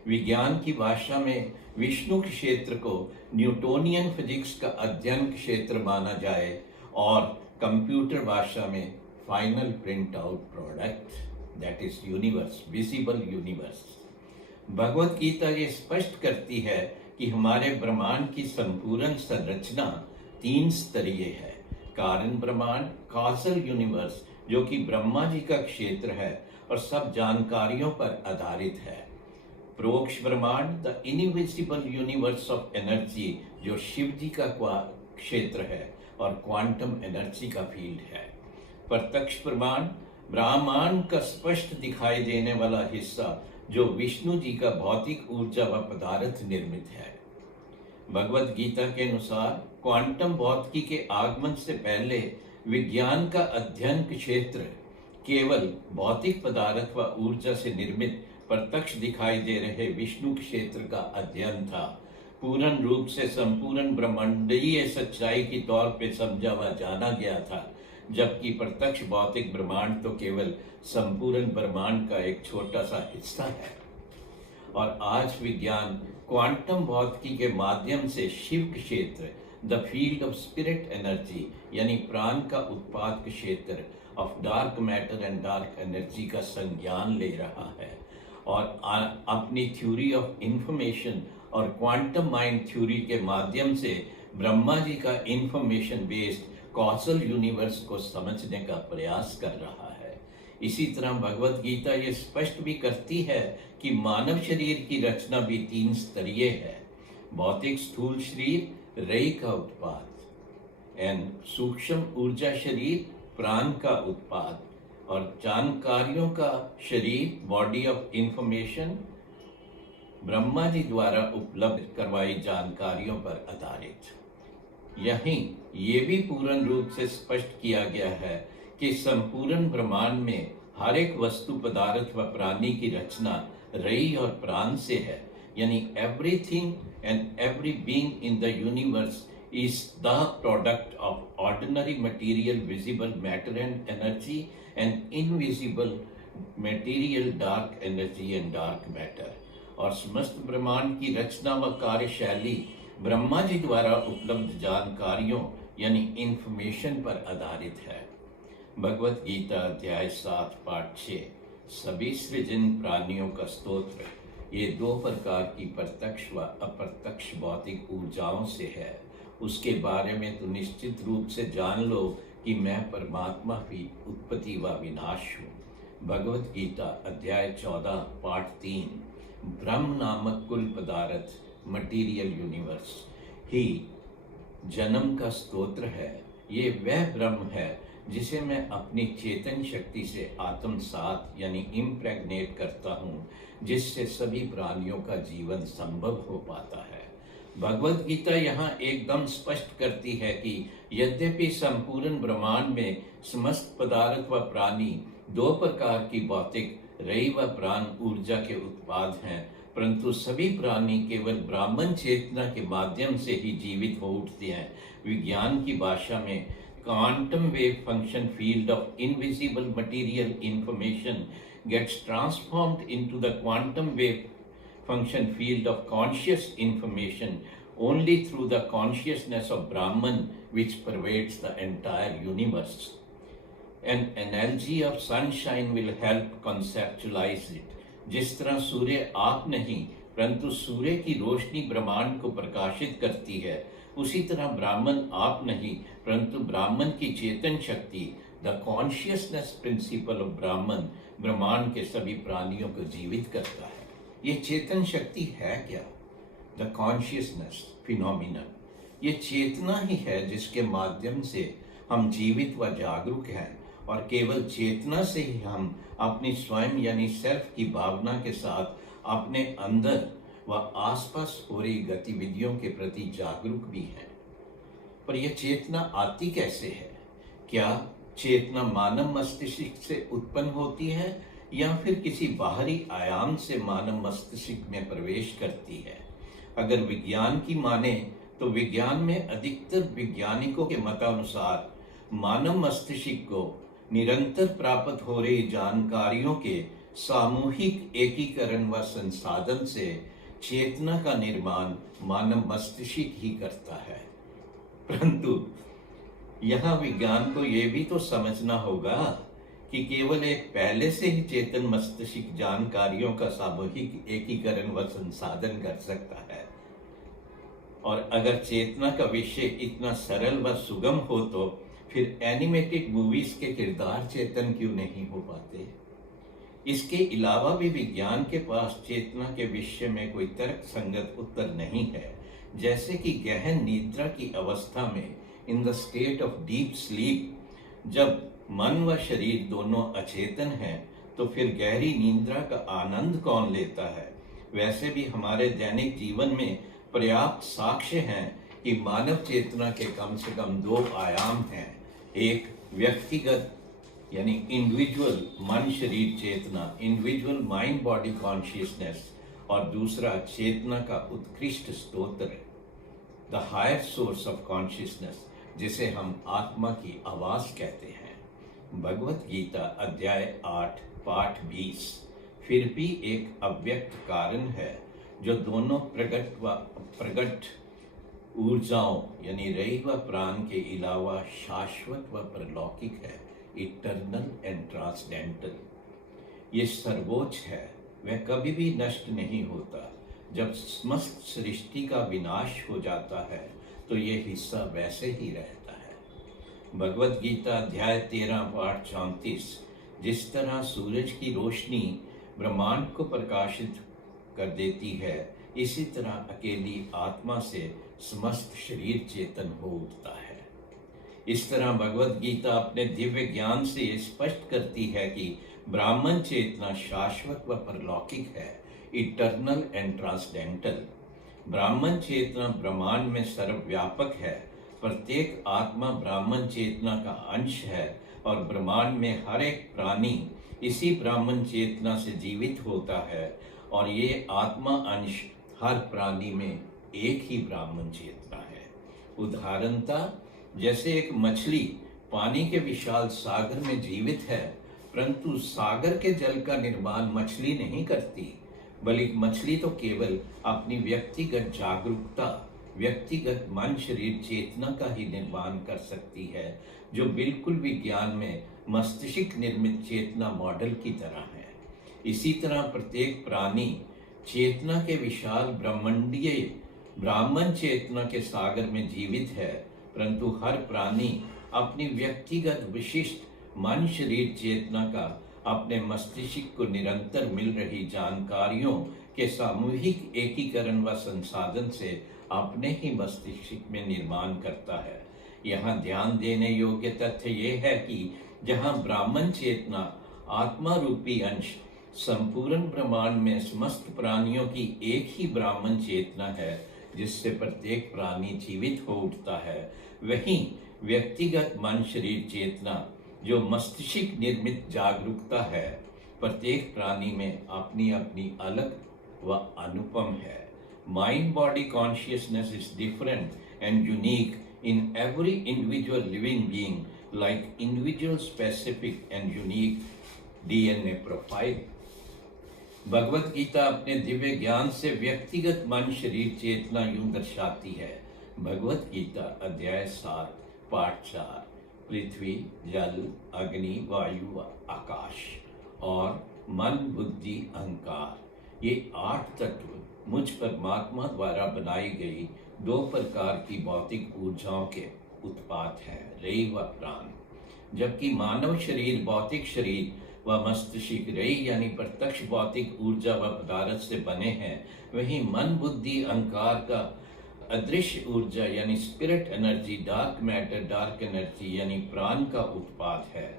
विज्ञान की भाषा में विष्णु क्षेत्र को न्यूटोनियन फिजिक्स का अध्ययन क्षेत्र माना जाए और कंप्यूटर भाषा में final print out product, that is universe, visible universe. Bhagavad Gita ये स्पष्ट करती है कि हमारे ब्रह्मांड की संपूर्ण संरचना 3 स्तरीय है। कारण ब्रह्मांड, कॉजल यूनिवर्स, जो कि ब्रह्मा जी का क्षेत्र है और सब जानकारियों पर आधारित है। प्रोक्ष ब्रह्मांड, the invisible universe of energy, जो शिव जी का क्षेत्र है और क्वांटम एनर्जी का फील्ड है। प्रत्यक्ष ब्रह्मांड, ब्रह्मांड का स्पष्ट दिखाई देने वाला हिस्सा, जो विष्णु जी का भौतिक ऊर्जा व पदार्थ निर्मित है। भगवत गीता के अनुसार क्वांटम भौतिकी के आगमन से पहले विज्ञान का अध्ययन क्षेत्र केवल भौतिक पदार्थ व ऊर्जा से निर्मित प्रत्यक्ष दिखाई दे रहे विष्णु क्षेत्र का अध्ययन था। पूर्ण रूप से संपूर्ण ब्रह्मांडीय सच्चाई के तौर पे समझा व जाना गया था, जबकि प्रत्यक्ष भौतिक ब्रह्मांड तो केवल संपूर्ण ब्रह्मांड का एक छोटा सा हिस्सा है। और आज विज्ञान क्वांटम भौतिकी के माध्यम से शिव क्षेत्र, the field of spirit energy, यानी प्राण का उत्पाद क्षेत्र of dark matter and dark energy का संज्ञान ले रहा है और अपनी थ्योरी ऑफ इंफॉर्मेशन और क्वांटम माइंड थ्योरी के माध्यम से ब्रह्मा जी का इंफॉर्मेशन बेस्ड कॉजल यूनिवर्स को समझने का प्रयास कर रहा है। इसी तरह भगवत गीता ये स्पष्ट भी करती है कि मानव शरीर की रचना भी 3 स्तरीय है। भौतिक स्थूल शरीर रई का उत्पाद एंड सूक्ष्म ऊर्जा शरीर प्राण का उत्पाद और जानकारियों का शरीर body of information Brahma ji द्वारा उपलब्ध करवाई जानकारियों पर आधारित। यहीं ये भी पूर्ण रूप से स्पष्ट किया गया है कि संपूर्ण ब्रह्मांड में हर एक वस्तु पदार्थ व प्राणी की रचना रई और प्राण से है, यानी everything and every being in the universe is the product of ordinary material visible matter and energy and invisible material dark energy and dark matter। और समस्त ब्रह्मांड की रचना व कार्यशैली ब्रह्मा जी द्वारा उपलब्ध जानकारियों यानी इंफॉर्मेशन पर आधारित है। भगवत गीता अध्याय 7 पाठ 6 सभी सृजन प्राणियों का स्तोत्र ये 2 प्रकार की प्रत्यक्ष व अप्रत्यक्ष भौतिक ऊर्जाओं से है। उसके बारे में तो निश्चित रूप से जान लो कि मैं परमात्मा की उत्पत्ति व विनाश हूँ। भगवत गीता अध्याय 14 पाठ 3 ब्रह्म नामक कुल पदार्थ मटीरियल यूनिवर्स ही जन्म का स्तोत्र है। ये वह ब्रह्म है जिसे मैं अपनी चेतन शक्ति से आत्मसात यानी इम्प्रेग्नेट करता हूँ, जिससे सभी प्राणियों का जीवन संभव हो पाता है। भगवत गीता यहाँ एकदम स्पष्ट करती है कि यद्यपि संपूर्ण ब्रह्मांड में समस्त पदार्थ व प्राणी 2 प्रकार की भौतिक रई व प्राण ऊर्जा के उत्पाद हैं, परंतु सभी प्राणी केवल ब्राह्मण चेतना के माध्यम से ही जीवित हो उठते हैं। विज्ञान की भाषा में quantum wave function field of invisible material information gets transformed into the quantum wave function field of conscious information only through the consciousness of Brahman which pervades the entire universe. An analogy of sunshine will help conceptualize it. जिस तरह सूर्य आप नहीं परंतु सूर्य की रोशनी ब्रह्मांड को प्रकाशित करती है, उसी तरह ब्राह्मण आप नहीं परंतु ब्राह्मण की चेतन शक्ति द कॉन्शियसनेस प्रिंसिपल ऑफ ब्राह्मण ब्रह्मांड के सभी प्राणियों को जीवित करता है। ये चेतन शक्ति है क्या? द कॉन्शियसनेस फिनोमिनन, ये चेतना ही है जिसके माध्यम से हम जीवित व जागरूक हैं और केवल चेतना से ही हम अपनी स्वयं यानी सेल्फ की भावना के साथ अपने अंदर व आसपास हो रही गतिविधियों के प्रति जागरूक भी हैं। पर यह चेतना आती कैसे है? क्या चेतना मानव मस्तिष्क से उत्पन्न होती है या फिर किसी बाहरी आयाम से मानव मस्तिष्क में प्रवेश करती है? अगर विज्ञान की माने तो विज्ञान में अधिकतर वैज्ञानिकों के मतानुसार मानव मस्तिष्क को निरंतर प्राप्त हो रही जानकारियों के सामूहिक एकीकरण व संसाधन से चेतना का निर्माण मानव मस्तिष्क ही करता है। परंतु यहाँ विज्ञान को ये भी तो समझना होगा कि केवल एक पहले से ही चेतन मस्तिष्क जानकारियों का सामूहिक एकीकरण व संसाधन कर सकता है। और अगर चेतना का विषय इतना सरल व सुगम हो तो फिर एनिमेटेड मूवीज के किरदार चेतन क्यों नहीं हो पाते? इसके अलावा भी विज्ञान के पास चेतना के विषय में कोई तर्क संगत उत्तर नहीं है। जैसे कि गहन निद्रा की अवस्था में in the state of deep sleep, जब मन व शरीर दोनों अचेतन हैं तो फिर गहरी निद्रा का आनंद कौन लेता है? वैसे भी हमारे दैनिक जीवन में पर्याप्त साक्ष्य हैं कि मानव चेतना के कम से कम दो आयाम हैं। एक व्यक्तिगत यानी इंडिविजुअल मन शरीर चेतना, इंडिविजुअल माइंड बॉडी कॉन्शियसनेस, और दूसरा चेतना का उत्कृष्ट स्तोत्र, the higher source of consciousness, जिसे हम आत्मा की आवाज कहते हैं। भगवत गीता अध्याय 8 पाठ 20। फिर भी एक अव्यक्त कारण है जो दोनों प्रगट व अप्रगट ऊर्जाओं यानी रई व प्राण के अलावा शाश्वत व परलौकिक है, इटर्नल एंड ट्रांसडेंटल। ये सर्वोच्च है, वह कभी भी नष्ट नहीं होता। जब समस्त सृष्टि का विनाश हो जाता है तो ये हिस्सा वैसे ही रहता है। भगवत गीता अध्याय 13 पाठ 34। जिस तरह सूरज की रोशनी ब्रह्मांड को प्रकाशित कर देती है, इसी तरह अकेली आत्मा से समस्त शरीर चेतन हो उठता है। इस तरह भगवत गीता अपने दिव्य ज्ञान से ये स्पष्ट करती है कि ब्राह्मण चेतना शाश्वत व परलौकिक है, इटर्नल एंड ट्रांसडेंटल। ब्राह्मण चेतना ब्रह्मांड में सर्वव्यापक है। प्रत्येक आत्मा ब्राह्मण चेतना का अंश है और ब्रह्मांड में हर एक प्राणी इसी ब्राह्मण चेतना से जीवित होता है, और ये आत्मा अंश हर प्राणी में एक ही ब्राह्मण चेतना है। उदाहरणतः जैसे एक मछली पानी के विशाल सागर में जीवित है, परंतु सागर के जल का निर्माण मछली नहीं करती, बल्कि मछली तो केवल अपनी व्यक्तिगत जागरूकता, व्यक्तिगत मन शरीर चेतना का ही निर्माण कर सकती है, जो बिल्कुल विज्ञान में मस्तिष्क निर्मित चेतना मॉडल की तरह है। इसी तरह प्रत्येक प्राणी चेतना के विशाल ब्रह्मांडीय ब्राह्मण चेतना के सागर में जीवित है, परंतु हर प्राणी अपनी व्यक्तिगत विशिष्ट मन शरीर चेतना का अपने मस्तिष्क को निरंतर मिल रही जानकारियों के सामूहिक एकीकरण व संसाधन से अपने ही मस्तिष्क में निर्माण करता है। यहाँ ध्यान देने योग्य तथ्य ये है कि जहाँ ब्राह्मण चेतना आत्मा रूपी अंश संपूर्ण ब्रह्मांड में समस्त प्राणियों की एक ही ब्राह्मण चेतना है, जिससे प्रत्येक प्राणी जीवित हो उठता है, वहीं व्यक्तिगत मन शरीर चेतना जो मस्तिष्क निर्मित जागरूकता है, प्रत्येक प्राणी में अपनी अपनी अलग व अनुपम है। Mind body consciousness is different and unique in every individual living being, like individual specific and unique DNA profile। Bhagavad Gita अपने दिव्य ज्ञान से व्यक्तिगत मन शरीर चेतना यूं दर्शाती है। भगवत गीता अध्याय 7 पाठ 4। पृथ्वी, जल, अग्नि, वायु, आकाश और मन, बुद्धि, अहंकार, ये 8 तत्व मुझ परमात्मा द्वारा बनाई गई 2 प्रकार की भौतिक ऊर्जाओं के उत्पाद है, रई व प्राण। जबकि मानव शरीर भौतिक शरीर व मस्तिष्क रई यानी प्रत्यक्ष भौतिक ऊर्जा व पदार्थ से बने हैं, वहीं मन, बुद्धि, अहंकार का अदृश्य ऊर्जा यानी spirit energy, dark matter, dark energy यानी प्राण का उत्पाद है।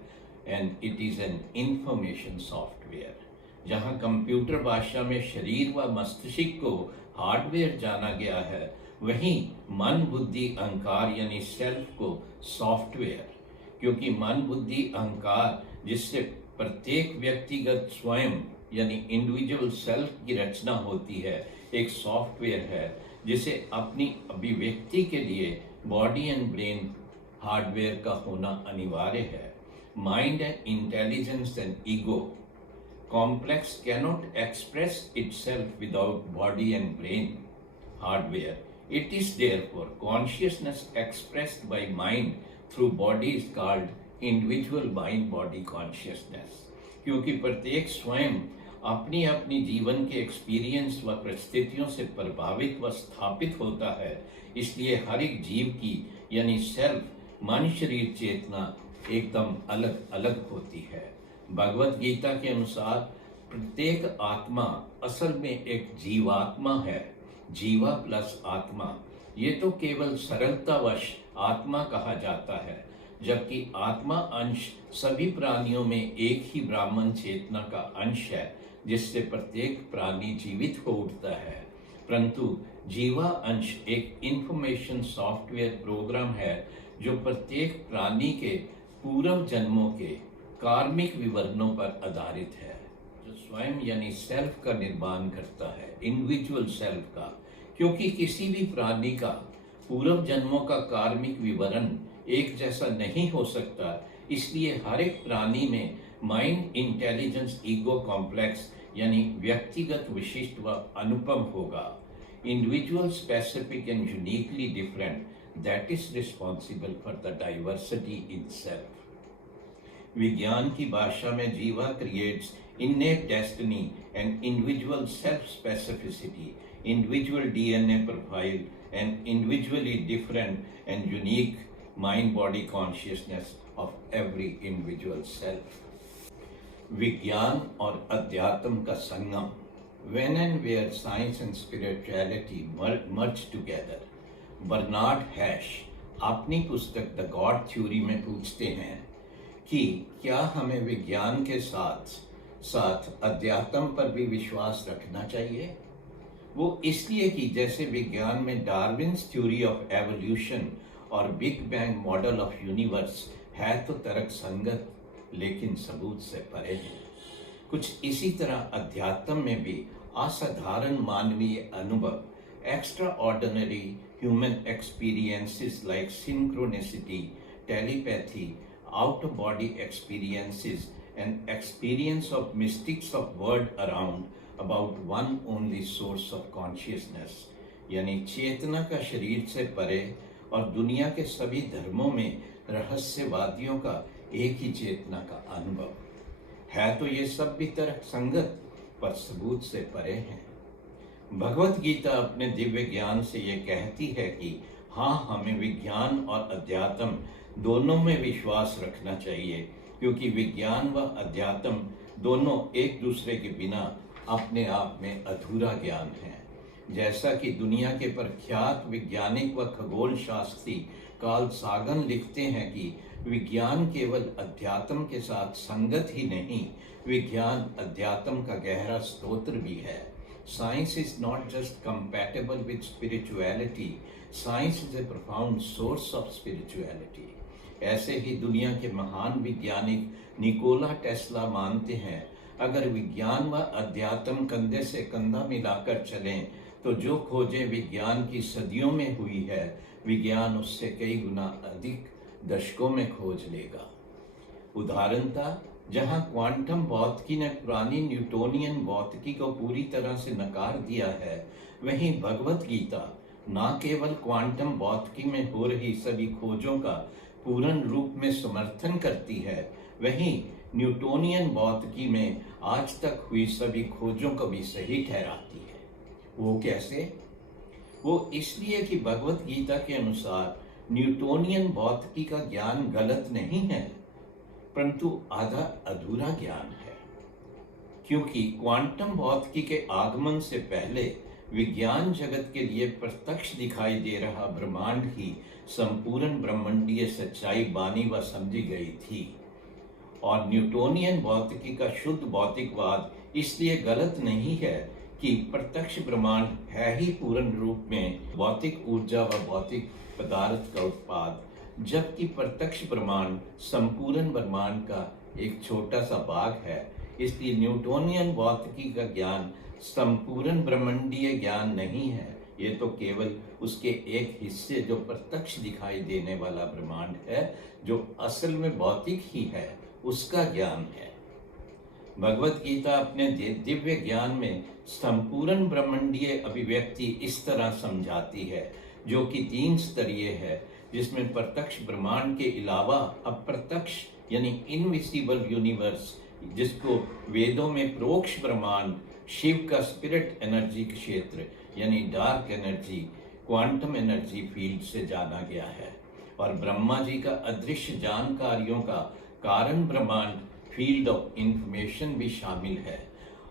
And it is an information software. जहाँ कंप्यूटर भाषा में शरीर व मस्तिष्क को हार्डवेयर जाना गया है, वहीं मन, बुद्धि, अहंकार यानी सेल्फ को सॉफ्टवेयर, क्योंकि मन, बुद्धि, अहंकार जिससे प्रत्येक व्यक्तिगत स्वयं यानी इंडिविजुअल सेल्फ की रचना होती है, एक सॉफ्टवेयर है जिसे अपनी अभिव्यक्ति के लिए बॉडी एंड ब्रेन हार्डवेयर का होना अनिवार्य है। Mind and intelligence and ego complex cannot express itself without body and brain hardware. It is therefore consciousness expressed by mind through body is called individual mind body consciousness। क्योंकि प्रत्येक स्वयं अपनी अपनी जीवन के एक्सपीरियंस व परिस्थितियों से प्रभावित व स्थापित होता है, इसलिए हर एक जीव की यानी सेल्फ मन शरीर चेतना एकदम अलग अलग होती है। भगवत गीता के अनुसार प्रत्येक आत्मा असल में एक जीवात्मा है। जीवा प्लस आत्मा, ये तो केवल सरलतावश आत्मा कहा जाता है, जबकि आत्मा अंश सभी प्राणियों में एक ही ब्राह्मण चेतना का अंश है, जिससे प्रत्येक प्राणी जीवित हो उठता है। परंतु जीवा अंश एक इंफॉर्मेशन सॉफ्टवेयर प्रोग्राम है जो प्रत्येक प्राणी के पूर्व जन्मों के कार्मिक विवरणों पर आधारित है, जो स्वयं यानी सेल्फ का निर्माण करता है, इंडिविजुअल सेल्फ का। क्योंकि किसी भी प्राणी का पूर्व जन्मों का कार्मिक विवरण एक जैसा नहीं हो सकता, इसलिए हर एक प्राणी में माइंड इंटेलिजेंस ईगो कॉम्प्लेक्स यानी व्यक्तिगत विशिष्ट व अनुपम होगा, individual specific and uniquely different, that is responsible for the diversity in self. विज्ञान की भाषा में जीवा creates innate destiny and individual self-specificity, individual DNA profile, and individually different and unique mind-body consciousness of every individual self. विज्ञान और अध्यात्म का संगम, when and where science and spirituality merge together। Bernard Haisch अपनी पुस्तक द गॉड थ्योरी में पूछते हैं कि क्या हमें विज्ञान के साथ साथ अध्यात्म पर भी विश्वास रखना चाहिए। वो इसलिए कि जैसे विज्ञान में डार्विन्स थ्योरी ऑफ एवोल्यूशन और big bang model of universe है तो तर्क संगत लेकिन सबूत से परे है। कुछ इसी तरह अध्यात्म में भी असाधारण मानवीय अनुभव, extra ordinary human experiences like synchronicity, telepathy, out of body experiences and experience of mystics of world around about one only source of consciousness, यानी चेतना का शरीर से परे और दुनिया के सभी धर्मों में रहस्यवादियों का एक ही चेतना का अनुभव है। तो ये सब भी तर्क संगत पर सबूत से परे हैं। भगवत गीता अपने दिव्य ज्ञान से ये कहती है कि हाँ, हमें विज्ञान और अध्यात्म दोनों में विश्वास रखना चाहिए, क्योंकि विज्ञान व अध्यात्म दोनों एक दूसरे के बिना अपने आप में अधूरा ज्ञान है। जैसा कि दुनिया के प्रख्यात वैज्ञानिक व खगोल शास्त्री कार्ल सागन लिखते हैं कि विज्ञान केवल अध्यात्म के साथ संगत ही नहीं, विज्ञान अध्यात्म का गहरा स्तोत्र भी है। Science is not just compatible with spirituality, science is a profound source of spirituality. ऐसे ही दुनिया के महान वैज्ञानिक निकोला टेस्ला मानते हैं, अगर विज्ञान व अध्यात्म कंधे से कंधा मिलाकर चलें तो जो खोजें विज्ञान की सदियों में हुई है, विज्ञान उससे कई गुना अधिक दशकों में खोज लेगा। उदाहरणतः जहां क्वांटम भौतिकी ने पुरानी न्यूटोनियन भौतिकी को पूरी तरह से नकार दिया है, वहीं भगवत गीता न केवल क्वांटम भौतिकी में हो रही सभी खोजों का पूर्ण रूप में समर्थन करती है, वहीं न्यूटोनियन भौतिकी में आज तक हुई सभी खोजों को भी सही ठहराती है। वो कैसे? वो इसलिए कि भगवत गीता के अनुसार न्यूटोनियन भौतिकी का ज्ञान गलत नहीं है, परंतु आधा अधूरा ज्ञान है। क्योंकि क्वांटम भौतिकी के आगमन से पहले विज्ञान जगत के लिए प्रत्यक्ष दिखाई दे रहा ब्रह्मांड ही संपूर्ण ब्रह्मांडीय सच्चाई बानी व समझी गई थी, और न्यूटोनियन भौतिकी का शुद्ध भौतिकवाद इसलिए गलत नहीं है कि प्रत्यक्ष ब्रह्मांड है ही पूर्ण रूप में भौतिक ऊर्जा व भौतिक पदार्थ का उत्पाद, जबकि प्रत्यक्ष ब्रह्मांड संपूर्ण ब्रह्मांड का एक छोटा सा भाग है। इसलिए न्यूटोनियन भौतिकी का ज्ञान संपूर्ण ब्रह्मांडीय ज्ञान नहीं है, ये तो केवल उसके एक हिस्से जो प्रत्यक्ष दिखाई देने वाला ब्रह्मांड है, जो असल में भौतिक ही है, उसका ज्ञान है। भगवत गीता अपने दिव्य ज्ञान में संपूर्ण ब्रह्मांडीय अभिव्यक्ति इस तरह समझाती है, जो कि 3 स्तरीय है, जिसमें प्रत्यक्ष ब्रह्मांड के अलावा अप्रत्यक्ष यानी इनविजिबल यूनिवर्स, जिसको वेदों में प्रोक्ष ब्रह्मांड, शिव का स्पिरिट एनर्जी क्षेत्र यानी dark energy, quantum energy field से जाना गया है, और ब्रह्मा जी का अदृश्य जानकारियों का कारण ब्रह्मांड फील्ड ऑफ इंफॉर्मेशन भी शामिल है।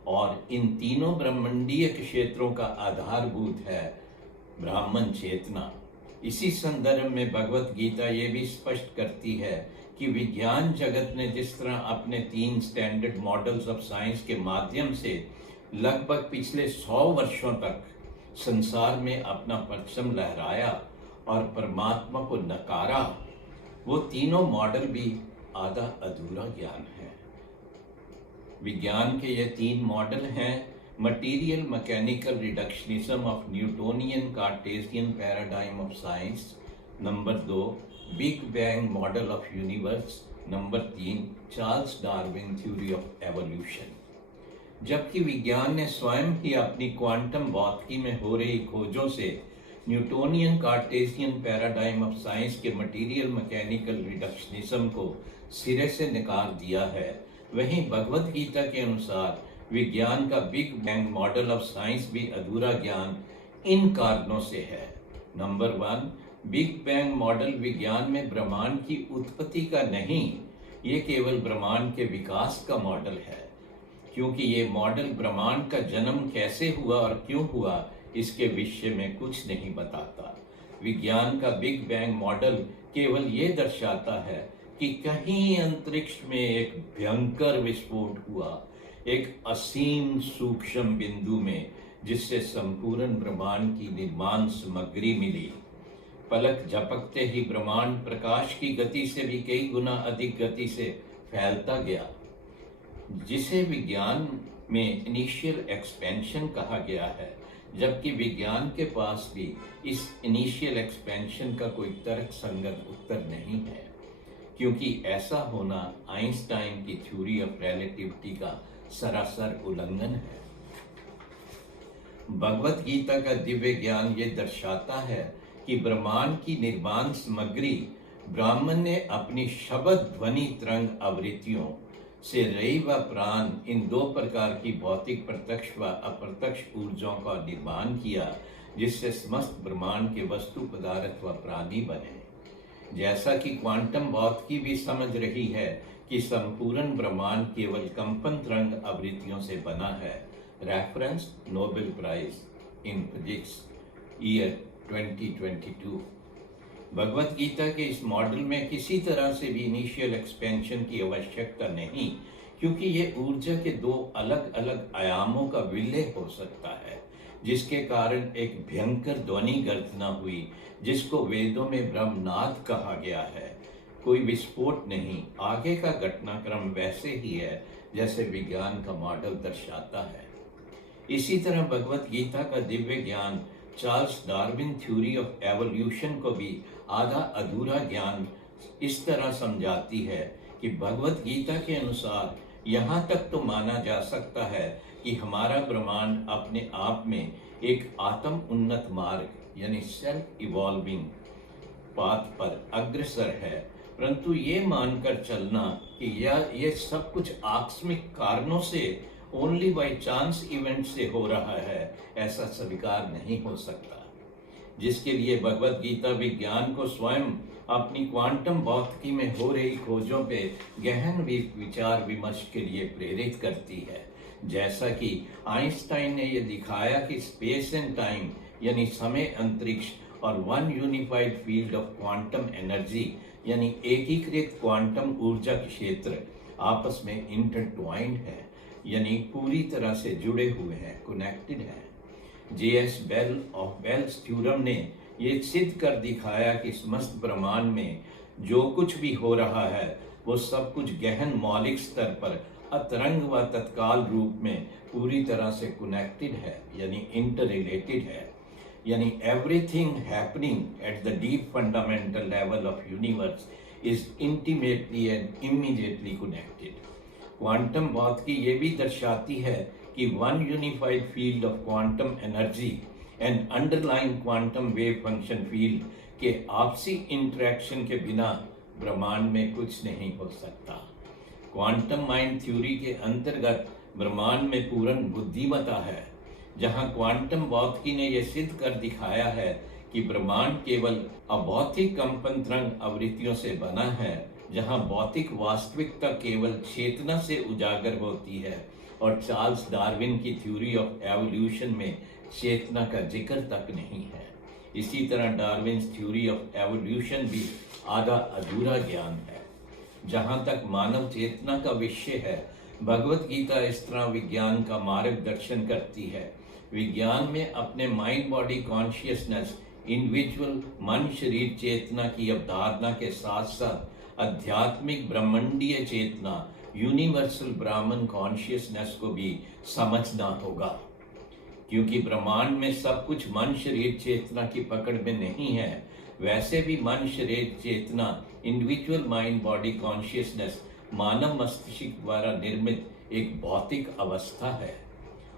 और इन तीनों ब्रह्मांडीय क्षेत्रों का आधारभूत है ब्राह्मण चेतना। इसी संदर्भ में भगवत गीता ये भी स्पष्ट करती है कि विज्ञान जगत ने जिस तरह अपने 3 स्टैंडर्ड मॉडल्स ऑफ साइंस के माध्यम से लगभग पिछले 100 वर्षों तक संसार में अपना परचम लहराया और परमात्मा को नकारा, वो तीनों मॉडल भी आधा अधूरा ज्ञान है। विज्ञान के ये तीन मॉडल हैं: material mechanical reductionism of Newtonian Cartesian paradigm of science, number 2 big bang model of universe, number 3 Charles Darwin theory of evolution. जबकि विज्ञान ने स्वयं ही अपनी क्वांटम भौतिकी में हो रही खोजों से Newtonian Cartesian paradigm of science के मटीरियल मैकेनिकल रिडक्शनिज्म को सिरे से नकार दिया है, वहीं भगवत गीता के अनुसार विज्ञान का big bang model of science भी अधूरा ज्ञान इन कारणों से है। नंबर 1, बिग बैंग मॉडल विज्ञान में ब्रह्मांड की उत्पत्ति का नहीं, ये केवल ब्रह्मांड के विकास का मॉडल है। क्योंकि ये मॉडल ब्रह्मांड का जन्म कैसे हुआ और क्यों हुआ इसके विषय में कुछ नहीं बताता। विज्ञान का बिग बैंग मॉडल केवल ये दर्शाता है कि कहीं अंतरिक्ष में एक भयंकर विस्फोट हुआ, एक असीम सूक्ष्म बिंदु में, जिससे संपूर्ण ब्रह्मांड की निर्माण सामग्री मिली। पलक झपकते ही ब्रह्मांड प्रकाश की गति से भी कई गुना अधिक गति से फैलता गया, जिसे विज्ञान में इनिशियल एक्सपेंशन कहा गया है। जबकि विज्ञान के पास भी इस इनिशियल एक्सपेंशन का कोई तर्क संगत उत्तर नहीं है, क्योंकि ऐसा होना आइंस्टाइन की थ्योरी ऑफ रिलेटिविटी का सरासर उल्लंघन है। भगवत गीता का दिव्य ज्ञान ये दर्शाता है कि ब्रह्मांड की निर्माण सामग्री ब्राह्मण ने अपनी शब्द ध्वनि तरंग आवृत्तियों से रई व प्राण, इन दो प्रकार की भौतिक प्रत्यक्ष व अप्रत्यक्ष ऊर्जाओं का निर्माण किया, जिससे समस्त ब्रह्मांड के वस्तु पदार्थ व प्राणी बने। जैसा कि क्वांटम भौतिकी भी समझ रही है कि संपूर्ण ब्रह्मांड केवल कंपन तरंग आवृत्तियों से बना है। Reference Nobel Prize in physics year 2022। Bhagavad Gita के इस मॉडल में किसी तरह से भी इनिशियल एक्सपेंशन की आवश्यकता नहीं, क्योंकि ये ऊर्जा के दो अलग अलग आयामों का विलय हो सकता है, जिसके कारण एक भयंकर ध्वनि गर्जना हुई, जिसको वेदों में ब्रह्मनाद कहा गया है। कोई विस्फोट नहीं, आगे का घटनाक्रम वैसे ही है जैसे विज्ञान का मॉडल दर्शाता है। इसी तरह भगवत गीता का दिव्य ज्ञान Charles Darwin theory of evolution को भी आधा अधूरा ज्ञान इस तरह समझाती है कि भगवत गीता के अनुसार यहाँ तक तो माना जा सकता है कि हमारा ब्रह्मांड अपने आप में एक आत्म उन्नत मार्ग यानी सेल्फ इवॉल्विंग पाथ पर अग्रसर है, परंतु ये मानकर चलना कि ये सब कुछ आकस्मिक कारणों से ओनली बाय चांस इवेंट से हो रहा है, ऐसा स्वीकार नहीं हो सकता। जिसके लिए भगवत गीता विज्ञान को स्वयं अपनी क्वांटम भौतिकी में हो रही खोजों पे गहन विचार विमर्श के लिए प्रेरित करती है। जैसा कि आइंस्टाइन ने यह दिखाया कि स्पेस एंड टाइम यानी समय अंतरिक्ष और one unified field of quantum energy यानी एकीकृत क्वांटम ऊर्जा क्षेत्र आपस में इंटरट्वाइंड है, यानी पूरी तरह से जुड़े हुए हैं, कनेक्टेड हैं। J.S. Bell of bells theorem ने ये सिद्ध कर दिखाया कि समस्त ब्रह्मांड में जो कुछ भी हो रहा है वो सब कुछ गहन मौलिक स्तर पर अतरंग व तत्काल रूप में पूरी तरह से कनेक्टेड है, यानी इंटर रिलेटेड है, यानी everything happening at the deep fundamental level of universe is intimately and immediately connected. Quantum भौतिकी ये भी दर्शाती है कि one unified field of quantum energy and underline quantum wave function field के आपसी इंटरेक्शन के बिना ब्रह्मांड में कुछ नहीं हो सकता। क्वांटम माइंड थ्योरी के अंतर्गत ब्रह्मांड में पूर्ण बुद्धिमत्ता है, जहां क्वांटम भौतिकी ने यह सिद्ध कर दिखाया है कि ब्रह्मांड केवल अभौतिक कंपन तरंग आवृत्तियों से बना है, जहां भौतिक वास्तविकता केवल चेतना से उजागर होती है, और चार्ल्स डार्विन की थ्योरी ऑफ एवोल्यूशन में चेतना का जिक्र तक नहीं है। इसी तरह डार्विन थ्योरी ऑफ एवोल्यूशन भी आधा अधूरा ज्ञान है। जहाँ तक मानव चेतना का विषय है, भगवत गीता इस तरह विज्ञान का मार्गदर्शन करती है विज्ञान में अपने माइंड बॉडी कॉन्शियसनेस, इंडिविजुअल मन शरीर चेतना की अवधारणा के साथ साथ आध्यात्मिक ब्रह्मांडीय चेतना, यूनिवर्सल ब्राह्मण कॉन्शियसनेस को भी समझना होगा। क्योंकि ब्रह्मांड में सब कुछ मन शरीर चेतना की पकड़ में नहीं है, वैसे भी मन शरीर चेतना, इंडिविजुअल माइंड बॉडी कॉन्शियसनेस मानव मस्तिष्क द्वारा निर्मित एक भौतिक अवस्था है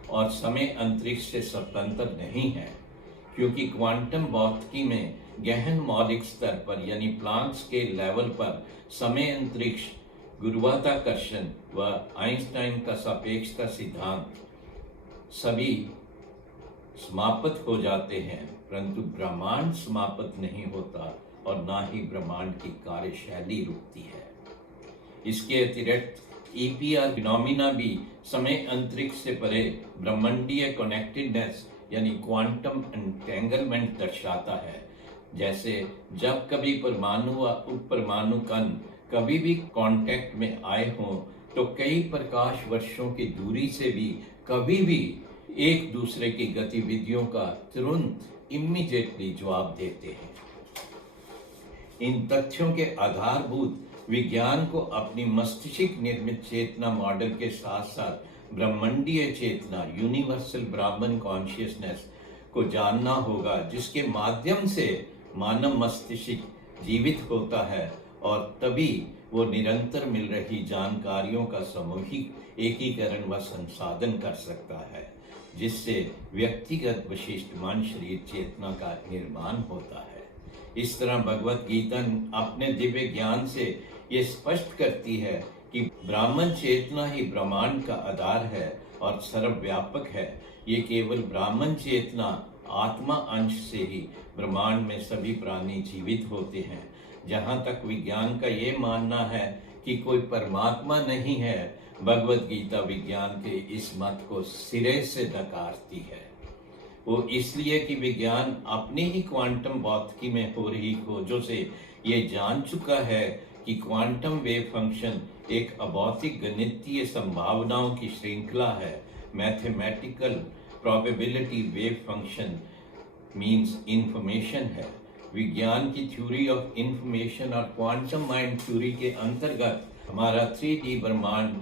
और समय अंतरिक्ष से स्वतंत्र नहीं है। क्योंकि क्वांटम भौतिकी में गहन मौलिक स्तर पर यानी प्लांक स्केल लेवल पर समय अंतरिक्ष, गुरुत्वाकर्षण व आइंस्टाइन का सापेक्षता सिद्धांत सभी समाप्त हो जाते हैं, परंतु ब्रह्मांड समाप्त नहीं होता और ना ही ब्रह्मांड की कार्यशैली रुकती है। इसके अतिरिक्त ईपीआर फिनोमिना भी समय अंतरिक्ष से परे ब्रह्मांडीय कनेक्टेडनेस यानी क्वांटम एंटेंगलमेंट दर्शाता है। जैसे जब कभी परमाणु व उप परमाणु कण कभी भी कांटेक्ट में आए हों तो कई प्रकाश वर्षों की दूरी से भी कभी भी एक दूसरे की गतिविधियों का तुरंत इमीडिएटली जवाब देते हैं। इन तथ्यों के आधारभूत विज्ञान को अपनी मस्तिष्क निर्मित चेतना मॉडल के साथ साथ ब्रह्मांडीय चेतना, यूनिवर्सल ब्राह्मण कॉन्शियसनेस को जानना होगा, जिसके माध्यम से मानव मस्तिष्क जीवित होता है और तभी वो निरंतर मिल रही जानकारियों का सामूहिक एकीकरण व संसाधन कर सकता है, जिससे व्यक्तिगत विशिष्ट मन शरीर चेतना का निर्माण होता है। इस तरह भगवत गीता अपने दिव्य ज्ञान से ये स्पष्ट करती है कि ब्राह्मण चेतना ही ब्रह्मांड का आधार है और सर्वव्यापक है। ये केवल ब्राह्मण चेतना आत्मा अंश से ही ब्रह्मांड में सभी प्राणी जीवित होते हैं। जहाँ तक विज्ञान का ये मानना है कि कोई परमात्मा नहीं है, भगवत गीता विज्ञान के इस मत को सिरे से नकारती है। वो इसलिए कि विज्ञान अपनी ही क्वांटम भौतिकी में हो रही खोजों से ये जान चुका है कि क्वांटम वेव फंक्शन एक अभौतिक गणितीय संभावनाओं की श्रृंखला है। Mathematical probability wave function means information है। विज्ञान की थ्योरी ऑफ इंफॉर्मेशन और क्वांटम माइंड थ्योरी के अंतर्गत हमारा 3D ब्रह्मांड,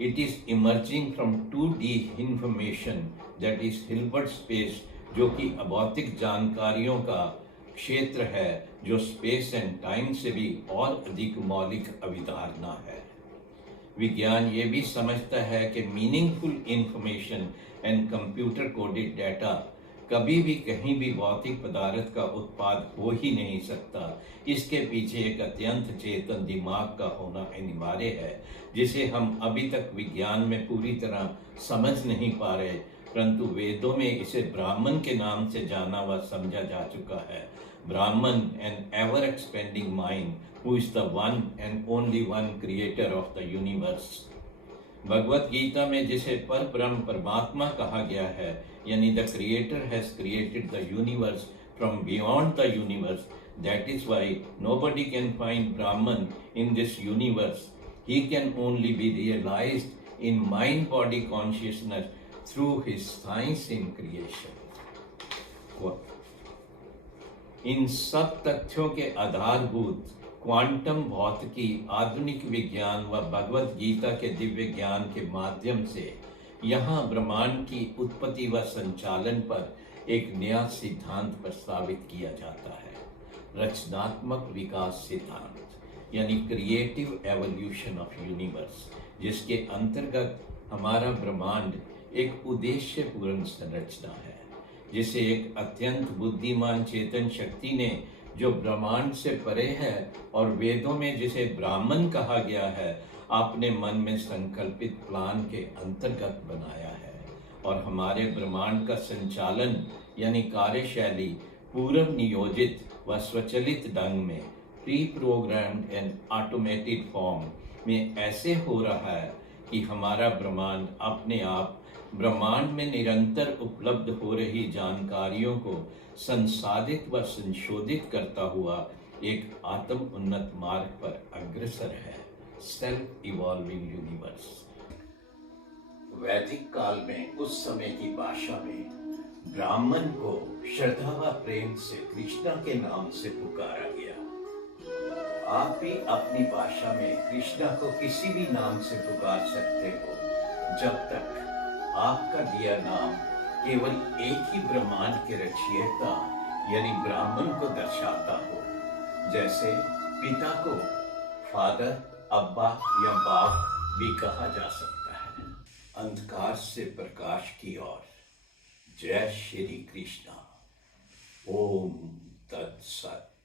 it is emerging from 2D information that is Hilbert space, जो कि अभौतिक जानकारियों का क्षेत्र है, जो स्पेस एंड टाइम से भी और अधिक मौलिक अवधारणा है। विज्ञान ये भी समझता है कि meaningful information and computer coded data कभी भी कहीं भी भौतिक पदार्थ का उत्पाद हो ही नहीं सकता। इसके पीछे एक अत्यंत चेतन दिमाग का होना अनिवार्य है, जिसे हम अभी तक विज्ञान में पूरी तरह समझ नहीं पा रहे, परंतु वेदों में इसे ब्राह्मण के नाम से जाना व समझा जा चुका है। Brahman, an ever expanding mind, who is the one and only one creator of the universe. Bhagavad Gita में जिसे पर ब्रह्म परमात्मा कहा गया है, यानी the creator has created the universe from beyond the universe, that is why nobody can find Brahman in this universe. He can only be realised in mind body consciousness through his science in creation. इन सब तथ्यों के आधारभूत quantum भौतिकी, आधुनिक विज्ञान व भगवत गीता के दिव्य ज्ञान के माध्यम से यहाँ ब्रह्मांड की उत्पत्ति व संचालन पर एक नया सिद्धांत प्रस्तावित किया जाता है, रचनात्मक विकास सिद्धांत, यानी क्रिएटिव एवोल्यूशन ऑफ यूनिवर्स, जिसके अंतर्गत हमारा ब्रह्मांड एक उद्देश्यपूर्ण संरचना है, जिसे एक अत्यंत बुद्धिमान चेतन शक्ति ने, जो ब्रह्मांड से परे है और वेदों में जिसे ब्राह्मण कहा गया है, आपने मन में संकल्पित प्लान के अंतर्गत बनाया है। और हमारे ब्रह्मांड का संचालन यानी कार्यशैली पूर्व नियोजित व स्वचालित ढंग में, pre programmed and automated form में ऐसे हो रहा है कि हमारा ब्रह्मांड अपने आप ब्रह्मांड में निरंतर उपलब्ध हो रही जानकारियों को संसाधित व संशोधित करता हुआ एक आत्म उन्नत मार्ग पर अग्रसर है, सेल्फ इवॉल्विंग यूनिवर्स। वैदिक काल में उस समय की भाषा में ब्राह्मण को श्रद्धा व प्रेम से कृष्णा के नाम से पुकारा गया। आप भी अपनी भाषा में कृष्णा को किसी भी नाम से पुकार सकते हो, जब तक आपका दिया नाम केवल एक ही ब्रह्मांड के रचयिता यानी ब्राह्मण को दर्शाता हो। जैसे पिता को फादर, अब्बा या बाप भी कहा जा सकता है। अंधकार से प्रकाश की ओर। जय श्री कृष्णा। ओम तत्सत।